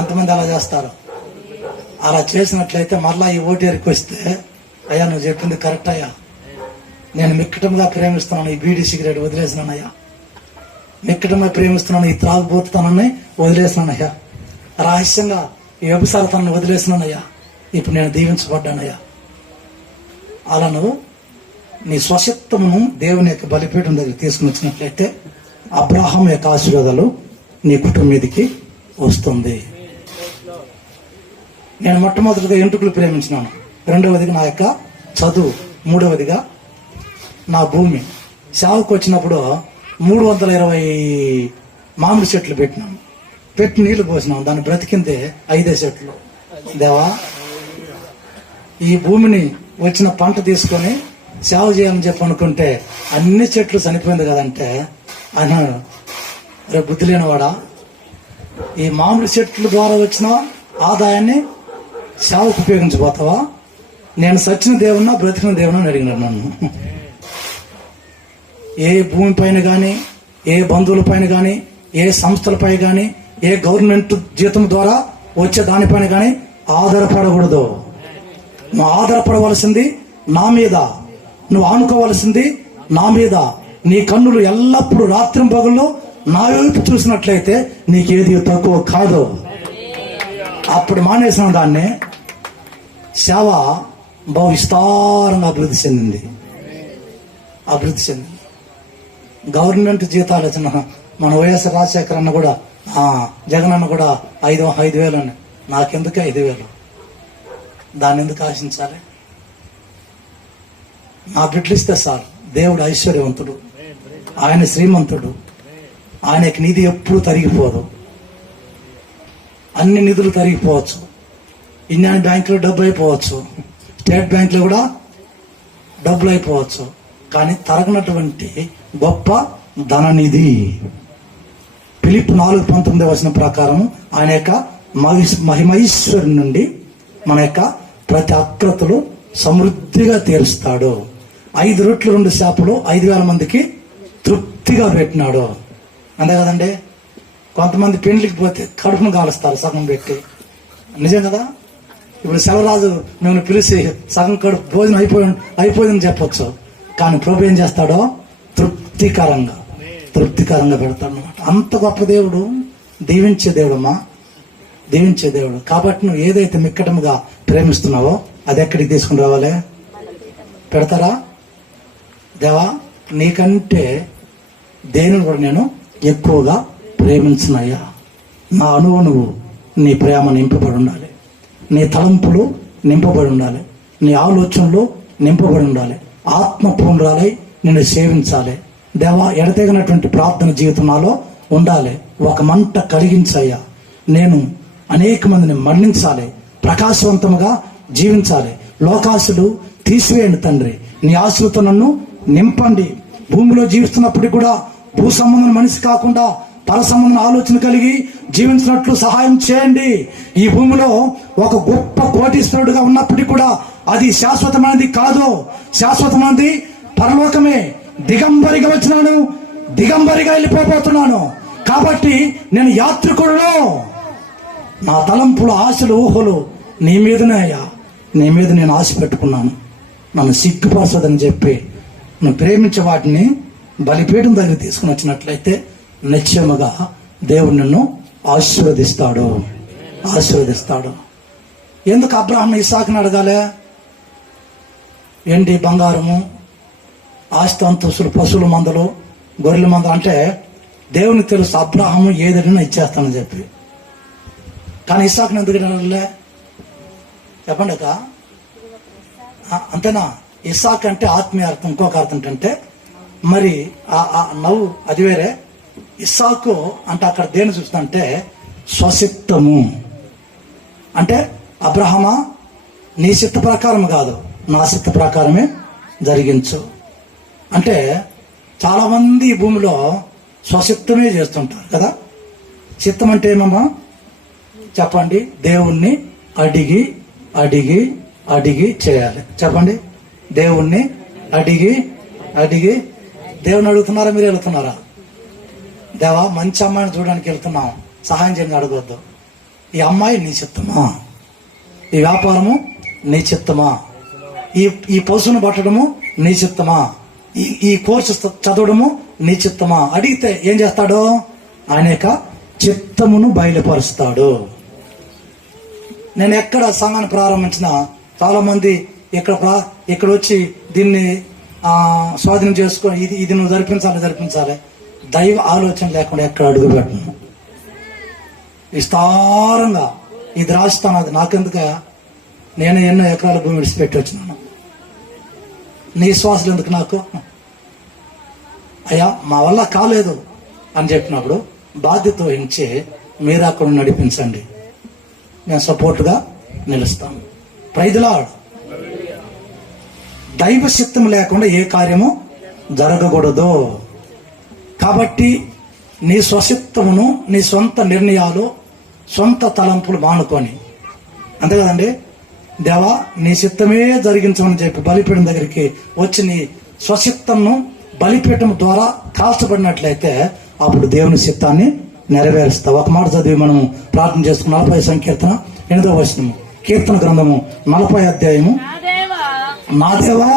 ఎంతమంది అలా చేస్తారు? అలా చేసినట్లయితే మరలా ఈ ఓటేరికి వస్తే, అయ్యా నువ్వు చెప్పింది కరెక్ట్ అయ్యా, నేను మిక్కటంగా ప్రేమిస్తున్నాను, ఈ బీడీ సిగరెట్ వదిలేసినానయ్యా, మిక్కటంగా ప్రేమిస్తున్నాను, ఈ త్రాగుబోతుతానని వదిలేసినానయ్యా, రహస్యంగా ఈ వ్యభిచారతనాన్ని వదిలేసినానయ్యా, ఇప్పుడు నేను దీవించబడ్డానయ్యా. అలా నువ్వు నీ స్వశక్తమును దేవుని యొక్క బలిపీఠం దగ్గర తీసుకుని వచ్చినట్లయితే అబ్రహాం యొక్క ఆశీర్వాదాలు నీ కుటుంబం మీదకి వస్తుంది. నేను మొట్టమొదటిగా ఎంట్రుకలు ప్రేమించినాను, రెండవదిగా నా యొక్క చదువు, మూడవదిగా నా భూమి. సేవకు వచ్చినప్పుడు 320 మామిడి చెట్లు పెట్టినాను, పెట్టి నీళ్లు పోసినాం, దాన్ని బ్రతికిందే 5 చెట్లు. దేవా, ఈ భూమిని వచ్చిన పంట తీసుకొని సేవ చేయాలని చెప్పి అనుకుంటే అన్ని చెట్లు చనిపోయింది కదంటే అన్నాడు, రేపు బుద్ధి లేనివాడా, ఈ మామిడి చెట్ల ద్వారా వచ్చిన ఆదాయాన్ని సేవకు ఉపయోగించబోతావా? నేను సచ్చిన దేవున్నా బ్రతికిన దేవున్నా అని అడిగినాడు నన్ను. ఏ భూమి పైన కానీ, ఏ బంధువుల పైన కానీ, ఏ సంస్థలపై కానీ, ఏ గవర్నమెంట్ జీతం ద్వారా వచ్చే దానిపైన కానీ ఆధారపడకూడదు. నువ్వు ఆధారపడవలసింది నా మీద, నువ్వు ఆనుకోవలసింది నా మీద. నీ కన్నులు ఎల్లప్పుడూ రాత్రింపగల్లో నా వైపు చూసినట్లయితే నీకేది తక్కువ కాదు. అప్పుడు మానేసిన దాన్ని సేవ బహు విస్తారంగా అభివృద్ధి చెందింది. గవర్నమెంట్ జీతాలు వచ్చిన మన వైఎస్ఆర్ రాజశేఖర్ అన్న కూడా, జగన్ అన్న కూడా 5,000 అని. నాకెందుకు 5,000? దాన్ని ఎందుకు ఆశించాలి? నా బిడ్డలు ఇస్తే సార్. దేవుడు ఐశ్వర్యవంతుడు, ఆయన శ్రీమంతుడు, ఆయనకి నిధి ఎప్పుడు తరిగిపోదు. అన్ని నిధులు తరిగిపోవచ్చు, ఇండియన్ బ్యాంకులో డబ్బు అయిపోవచ్చు, స్టేట్ బ్యాంకులో కూడా డబ్బులు అయిపోవచ్చు, కానీ తరగనటువంటి గొప్ప ధననిధి. ఫిలిప్పీ 4:19 వచన ప్రకారం ఆయన యొక్క మహిమైశ్వరు నుండి మన యొక్క ప్రతి అక్రతలు సమృద్ధిగా తీరుస్తాడు. 5 రొట్లు 2 చేపలు 5,000 మందికి తృప్తిగా పెట్టినాడు. అంతే కదండి. కొంతమంది పెండ్లికి పోతే కడుపును కాలుస్తారు సగం పెట్టి, నిజం కదా. ఇప్పుడు సెలవరాజు మేము పిలిచి సగం కడుపు భోజనం అయిపోయిందని చెప్పొచ్చు, కానీ ప్రభు ఏం చేస్తాడో తృప్తికరంగా పెడతాడు అనమాట. అంత గొప్ప దేవుడు, దీవించే దేవుడమ్మా, దీవించే దేవుడు. కాబట్టి నువ్వు ఏదైతే మిక్కటముగా ప్రేమిస్తున్నావో అది ఎక్కడికి తీసుకుని రావాలి? పెడతారా? దేవా, నీకంటే దేనిని కూడా నేను ఎక్కువగా ప్రేమించినయ్యా, నా అణువు నీ ప్రేమ నింపబడి ఉండాలి, నీ తలంపులు నింపబడి ఉండాలి, నీ ఆలోచనలు నింపబడి ఉండాలి, ఆత్మపూర్ణురాలై నిన్ను సేవించాలి. దేవా, ఎడతెగనటువంటి ప్రార్థన జీవితం నాలో ఉండాలి. ఒక మంట కలిగించయ్యా, నేను అనేక మందిని మరణించాలి, ప్రకాశవంతముగా జీవించాలి. లోకాసులు తీసివేయండి తండ్రి, నీ ఆశలతో నన్ను నింపండి. భూమిలో జీవిస్తున్నప్పటికీ కూడా భూ సంబంధం మనిషి కాకుండా పర సంబంధం ఆలోచన కలిగి జీవించినట్లు సహాయం చేయండి. ఈ భూమిలో ఒక గొప్ప కోటీశ్వరుడుగా ఉన్నప్పటికీ కూడా అది శాశ్వతమైనది కాదు. శాశ్వతమైనది పరలోకమే. దిగంబరిగా వచ్చినాను, దిగంబరిగా వెళ్ళిపోతున్నాను. కాబట్టి నేను యాత్రికుడును. నా తలంపులు, ఆశలు, ఊహలు నీ మీదనే అయ్యా, నీ మీద నేను ఆశ పెట్టుకున్నాను. నన్ను సిగ్గుపరచదని చెప్పి నువ్వు ప్రేమించే వాటిని బలిపీఠం దగ్గర తీసుకుని వచ్చినట్లయితే నిశ్చయముగా దేవుడు నిన్ను ఆశీర్వదిస్తాడు. ఎందుకు అబ్రాహాం ఇస్సాకుని అడగాలే? ఏంటి బంగారము, ఆస్తి అంతస్తులు, పశువుల మందలు, గొర్రెల మందలు అంటే దేవునికి తెలుసు అబ్రాహాము ఏదైనా ఇచ్చేస్తానని చెప్పి. కానీ ఇస్సాకుని ఎందుకు అడగలే చెప్పండి అక్క? అంతేనా? ఇస్సాక్ అంటే ఆత్మీయ అర్థం. ఇంకొక అర్థం ఏంటంటే మరి నవ్వు అది వేరే. ఇస్సాకు అంటే అక్కడ దేని చూస్తుంటే స్వచిత్తము. అంటే అబ్రహమా, నీ చిత్త ప్రకారం కాదు, నా చిత్త ప్రకారమే జరిగించు. అంటే చాలా మంది ఈ భూమిలో స్వచిత్తమే చేస్తుంటారు కదా. చిత్తం అంటే ఏమమ్మా చెప్పండి? దేవుణ్ణి అడిగి అడిగి అడిగి చేయాలి. చెప్పండి. దేవుణ్ణి అడిగి అడిగి. దేవుని అడుగుతున్నారా? మీరు వెళ్తున్నారా? దేవా మంచి అమ్మాయిని చూడడానికి వెళ్తున్నాం, సహాయం చేయని అడగవద్దు. ఈ అమ్మాయి నీ చిత్తమా? ఈ వ్యాపారము నీ చిత్తమా? ఈ పశువును పట్టడము నీ చిత్తమా? ఈ కోర్సు చదవడము నీ చిత్తమా? అడిగితే ఏం చేస్తాడు? ఆయన యొక్క చిత్తమును బయలుపరుస్తాడు. నేను ఎక్కడ సంఘాన్ని ప్రారంభించిన చాలా మంది ఇక్కడ వచ్చి దీన్ని స్వాధీనం చేసుకొని ఇది నువ్వు జరిపించాలి. దైవ ఆలోచన లేకుండా ఎక్కడ అడుగు పెట్టను. విస్తారంగా ఇది రాస్తాను, అది నాకెందుకు? నేను ఎన్నో ఎకరాల భూమి విడిచిపెట్టి వచ్చినాను. నీ శ్వాసలు ఎందుకు నాకు? అయ్యా మా వల్ల కాలేదు అని చెప్పినప్పుడు బాధ్యత వహించి మీరు అక్కడ నడిపించండి, నేను సపోర్ట్గా నిలుస్తాను. ప్రైదులాడు. దైవ చిత్తం లేకుండా ఏ కార్యము జరగకూడదు. కాబట్టి నీ స్వచిత్తమును, నీ సొంత నిర్ణయాలు, సొంత తలంపులు మానుకొని, అంతే కదండి, దేవా నీ చిత్తమే జరిగించమని చెప్పి బలిపీఠం దగ్గరికి వచ్చి నీ స్వచిత్తంను బలిపీఠం ద్వారా కాల్చబడినట్లయితే అప్పుడు దేవుని చిత్తాన్ని నెరవేరుస్తావు. ఒక మాట చదివి మనం ప్రార్థన చేసుకున్న 40 సంకీర్తన 8వ వచనము, కీర్తన గ్రంథము 40వ అధ్యాయము. నా దేవా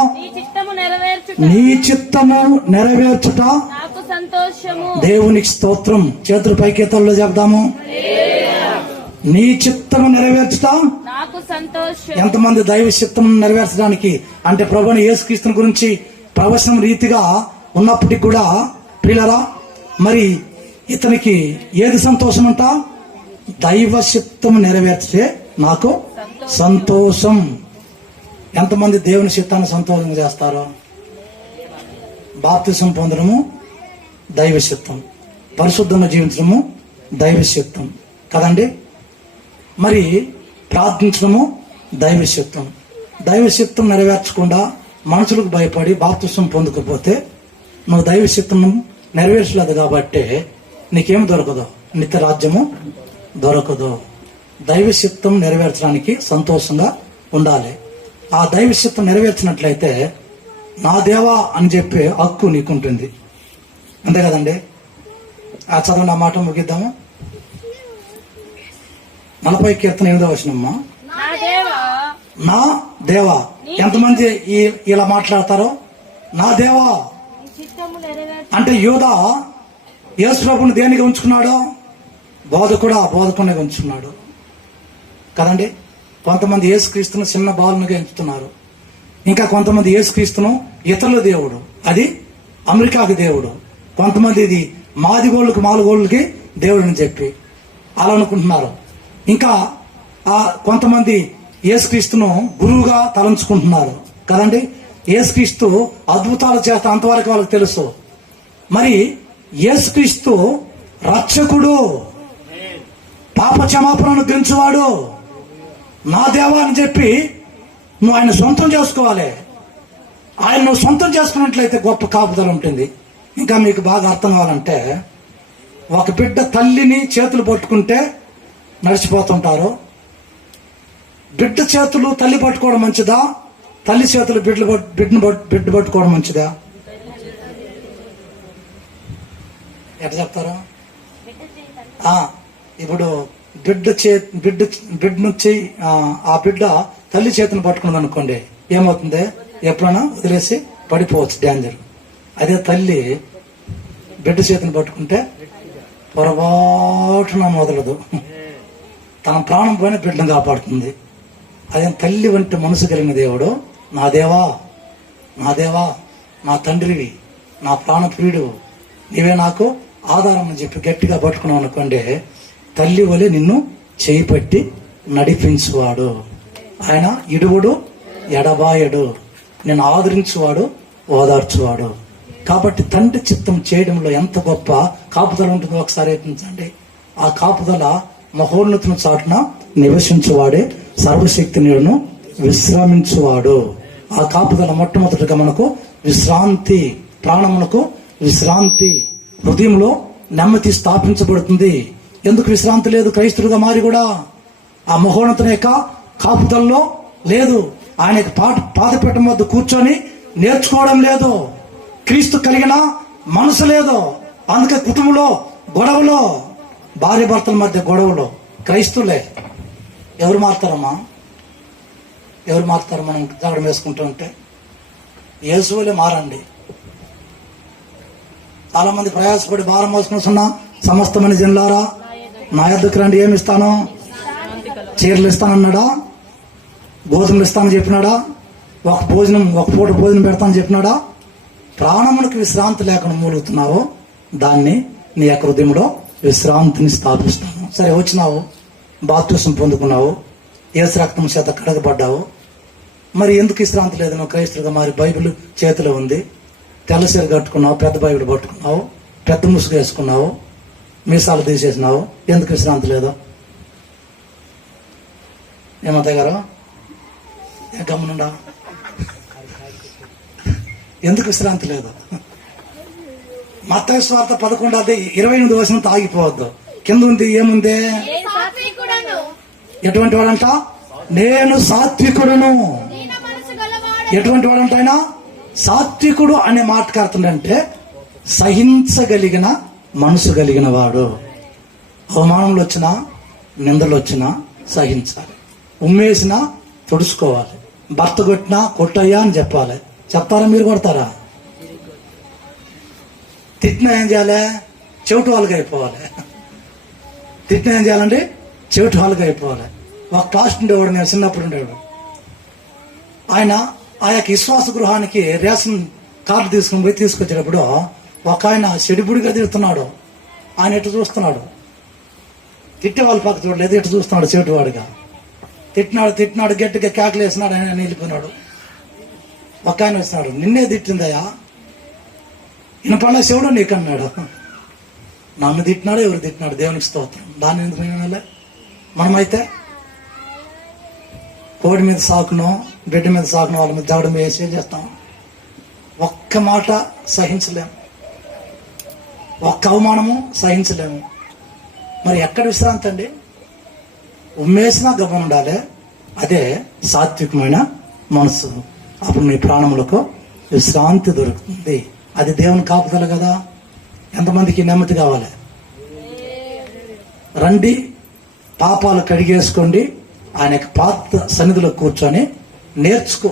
నీ చిత్తము నెరవేర్చుట నాకు సంతోషము. దేవునికి స్తోత్రం. చేతులు పైకెత్తల్లో చెప్దాము. నీ చిత్తము నెరవేర్చుట నాకు సంతోషం. ఎంతమంది దైవ చిత్తం నెరవేర్చడానికి అంటే ప్రభువుని యేసుక్రీస్తుని గురించి ప్రవచనం రీతిగా ఉన్నప్పటికీ కూడా ప్రియులారా, మరి ఇతనికి ఏది సంతోషం అంట? దైవ చిత్తం నెరవేర్చితే నాకు సంతోషం. ఎంతమంది దేవుని చిత్తాన్ని సంతోషం చేస్తారో? బాప్తిసం పొందడము దైవ చిత్తం, పరిశుద్ధంగా జీవించడము దైవ చిత్తం కదండి. మరి ప్రార్థించడము దైవ చిత్తం. దైవ చిత్తం నెరవేర్చకుండా మనుషులకు భయపడి బాప్తిసం పొందకపోతే నువ్వు దైవ చిత్తం నెరవేర్చలేదు కాబట్టి నీకేం దొరకదు? నిత్య రాజ్యము దొరకదు. దైవ చిత్తం నెరవేర్చడానికి సంతోషంగా ఉండాలి. ఆ దైవ చిత్తం నెరవేర్చినట్లయితే నా దేవా అని చెప్పే హక్కు నీకుంటుంది. అంతే కదండి. ఆ చదవండి, ఆ మాట ముగిద్దాము. 40 కీర్తన 8వ వచనమ్మా. నా దేవా. ఎంతమంది ఇలా మాట్లాడతారో? నా దేవా అంటే యూదా యేసు ప్రభుని దేనిగా ఉంచుకున్నాడు? బోధకునిగా ఉంచుకున్నాడు కదండి. కొంతమంది యేసుక్రీస్తును చిన్న బాలునిగా ఎంచుతున్నారు. ఇంకా కొంతమంది యేసుక్రీస్తును ఇతరుల దేవుడు, అది అమెరికాకి దేవుడు. కొంతమంది ఇది మాదిగోళ్ళకి మాలుగోళ్ళకి దేవుడు అని చెప్పి అలా అనుకుంటున్నారు. ఇంకా కొంతమంది యేసుక్రీస్తును గురువుగా తలంచుకుంటున్నారు కదండి. యేసుక్రీస్తు అద్భుతాలు చేస్తా, అంతవరకు వాళ్ళకి తెలుసు. మరి యేసుక్రీస్తు రక్షకుడు, పాప క్షమాపణను గెలుచువాడు. నా దేవా అని చెప్పి నువ్వు ఆయన సొంతం చేసుకోవాలి. ఆయన నువ్వు సొంతం చేసుకున్నట్లయితే గొప్ప కాపుదల ఉంటుంది. ఇంకా మీకు బాగా అర్థం కావాలంటే, ఒక బిడ్డ తల్లిని చేతులు పట్టుకుంటే నడిచిపోతుంటారు. బిడ్డ చేతులు తల్లి పట్టుకోవడం మంచిదా, తల్లి చేతులు బిడ్డ పట్టుకోవడం మంచిదా? ఎట్లా చెప్తారు? ఇప్పుడు బిడ్డ నుంచి ఆ బిడ్డ తల్లి చేతిని పట్టుకున్నది అనుకోండి, ఏమవుతుంది? ఎప్పుడైనా వదిలేసి పడిపోవచ్చు, డేంజర్. అదే తల్లి బిడ్డ చేతిని పట్టుకుంటే పొరపాటున మొదలదు, తన ప్రాణం పోయిన బిడ్డను కాపాడుతుంది. అదే తల్లి వంటి మనసు కలిగిన దేవుడు, నా దేవా, నా దేవా, నా తండ్రివి, నా ప్రాణప్రియుడు, నీవే నాకు ఆధారం అని చెప్పి గట్టిగా పట్టుకున్నావు అనుకోండి, తల్లి వలె నిన్ను చేయి పట్టి నడిపించువాడు. ఆయన ఇడువుడు ఎడబాయడు, నిన్ను ఆదరించువాడు, ఓదార్చువాడు. కాబట్టి తండ్రి చిత్తం చేయడంలో ఎంత గొప్ప కాపుదల ఉంటుందో ఒకసారి యత్నించండి. ఆ కాపుదల మహోన్నతుని చాటున నివసించువాడే సర్వశక్తి నీడును విశ్రమించువాడు. ఆ కాపుదల మొట్టమొదటిగా మనకు విశ్రాంతి, ప్రాణములకు విశ్రాంతి, హృదయంలో నెమ్మది స్థాపించబడుతుంది. ఎందుకు విశ్రాంతి లేదు క్రైస్తులుగా మారి కూడా? ఆ మహోన్నతుని యొక్క కాపుదల్లో లేదు. ఆయనకి పాదపీఠం వద్ద కూర్చొని నేర్చుకోవడం లేదు. క్రీస్తు కలిగిన మనసు లేదు. అందుకే కుటుంబంలో గొడవలో, భార్య భర్తల మధ్య గొడవలో క్రైస్తులే. ఎవరు మారుతారమ్మా? ఎవరు మారుతారు? మనం జాగడం వేసుకుంటూ ఉంటే యేసువులే మారండి. చాలా మంది ప్రయాసపడి భారం మోసుకున్న సమస్తమైన జనులారా నా యొద్దకు రండి, ఏమి ఇస్తాను? చీరలు ఇస్తానన్నాడా? భోజనం ఇస్తానని చెప్పినాడా? ఒక పూట భోజనం పెడతానని చెప్పినాడా? ప్రాణములకు విశ్రాంతి లేకుండా మూలుగుతున్నావు, దాన్ని నీ యొక్క హృదయంలో విశ్రాంతిని స్థాపిస్తాను. సరే, వచ్చినావు, బాప్తిసం పొందుకున్నావు, యేసు రక్తం చేత కడగబడ్డావు, మరి ఎందుకు విశ్రాంతి లేదు? నువ్వు క్రైస్తులుగా మారి బైబిల్ చేతిలో ఉంది, తెల్లసీర కట్టుకున్నావు, పెద్ద బైబిల్ పట్టుకున్నావు, పెద్ద ముసుగు వేసుకున్నావు, మీసాలు తీసేసినావు, ఎందుకు విశ్రాంతి లేదు? ఏమత్తయ్య గారు, గమనుండా, ఎందుకు విశ్రాంతి లేదు? మత్తయి సువార్త 11:28 వచనంతో ఆగిపోవద్దు. కింద ఉంది, ఏముంది? ఎటువంటి వాడంట? నేను సాత్వికుడును. ఎటువంటి వాడంట ఆయన? సాత్వికుడు అనే మాటకు అర్థం అంటే సహించగలిగిన మనసు కలిగిన వాడు. అవమానంలో వచ్చినా, నిందలు వచ్చినా సహించాలి, ఉమ్మేసినా తుడుచుకోవాలి, భర్త కొట్టినా కొట్టయ్యా అని చెప్పాలి. చెప్తారా? మీరు కొడతారా? తిట్టినా ఏం చేయాలి? చెవిటి వాళ్ళకి అయిపోవాలి. తిట్టినా ఏం చేయాలండి? చెవిటి వాళ్ళకి అయిపోవాలి. ఒక క్లాస్ ఉండేవాడు, నేను చిన్నప్పుడు ఉండేవాడు. ఆయన ఆ యొక్క విశ్వాస గృహానికి రేషన్ కార్డు తీసుకుని పోయి తీసుకొచ్చేటప్పుడు ఒక ఆయన చెడిబుడిగా తిడుతున్నాడు. ఆయన ఎటు చూస్తున్నాడు, తిట్టే వాళ్ళ పక్క చూడలేదు, ఎటు చూస్తున్నాడు చెవిటివాడిగా. తిట్టినాడు గట్టిగా కేకలు వేసినాడు. ఆయన నిలిపోయినాడు. ఒక ఆయన వచ్చినాడు, నిన్నే తిట్టిందయ్యా, వినపడలే శివుడు నీకన్నాడు. నన్ను తిట్టినాడు, ఎవరు తిట్టినాడు? దేవునికి స్తోత్రం. దాన్ని ఎందుకు వినాలే? మనమైతే కోడి మీద సాకునో, బిడ్డ మీద సాకునో, వాళ్ళ మీద దవడం వేసి ఏం చేస్తాం? ఒక్క మాట సహించలేము, ఒక్క అవమానము సహించలేము. మరి ఎక్కడ విశ్రాంతి అండి? ఉమ్మేసినా గమనం ఉండాలి. అదే సాత్వికమైన మనసు. అప్పుడు మీ ప్రాణములకు విశ్రాంతి దొరుకుతుంది. అది దేవుని కాపుదల కదా. ఎంతమందికి నెమ్మది కావాలి? రండి, పాపాలు కడిగేసుకోండి, ఆయన పాత్ర సన్నిధిలో కూర్చొని నేర్చుకో,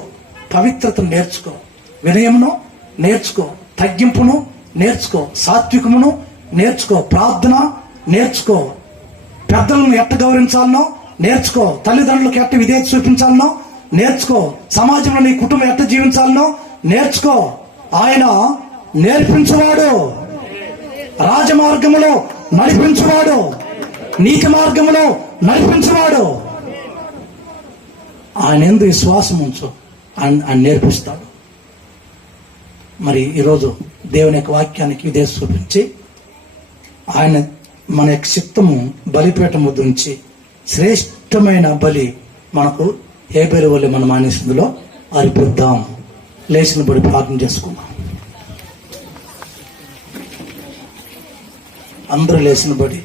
పవిత్రతను నేర్చుకో, వినయమును నేర్చుకో, తగ్గింపును నేర్చుకో, సాత్వికమును నేర్చుకో, ప్రార్థన నేర్చుకో, పెద్దలను ఎట్ట గౌరవించాలనో నేర్చుకో, తల్లిదండ్రులకు ఎట్ట విధేయత చూపించాలనో నేర్చుకో, సమాజంలో నీ కుటుంబం ఎట్ట జీవించాలనో నేర్చుకో. ఆయన నేర్పించువాడు, రాజమార్గములో నడిపించువాడు, నీతి మార్గములో నడిపించువాడు. ఆయన ఎందు విశ్వాసం ఉంచు, ఆయన నేర్పిస్తాడు. మరి ఈరోజు దేవుని యొక్క వాక్యానికి విధేయత చూపించి ఆయన మన యొక్క చిత్తము బలిపీఠం వద్ద ఉంచి శ్రేష్టమైన బలి మనకు హేబేలు వలె మన మానసిందులో అర్పిద్దాం. లేచిన బడి ప్రార్థన చేసుకుందాం. అందరూ లేచిన బడి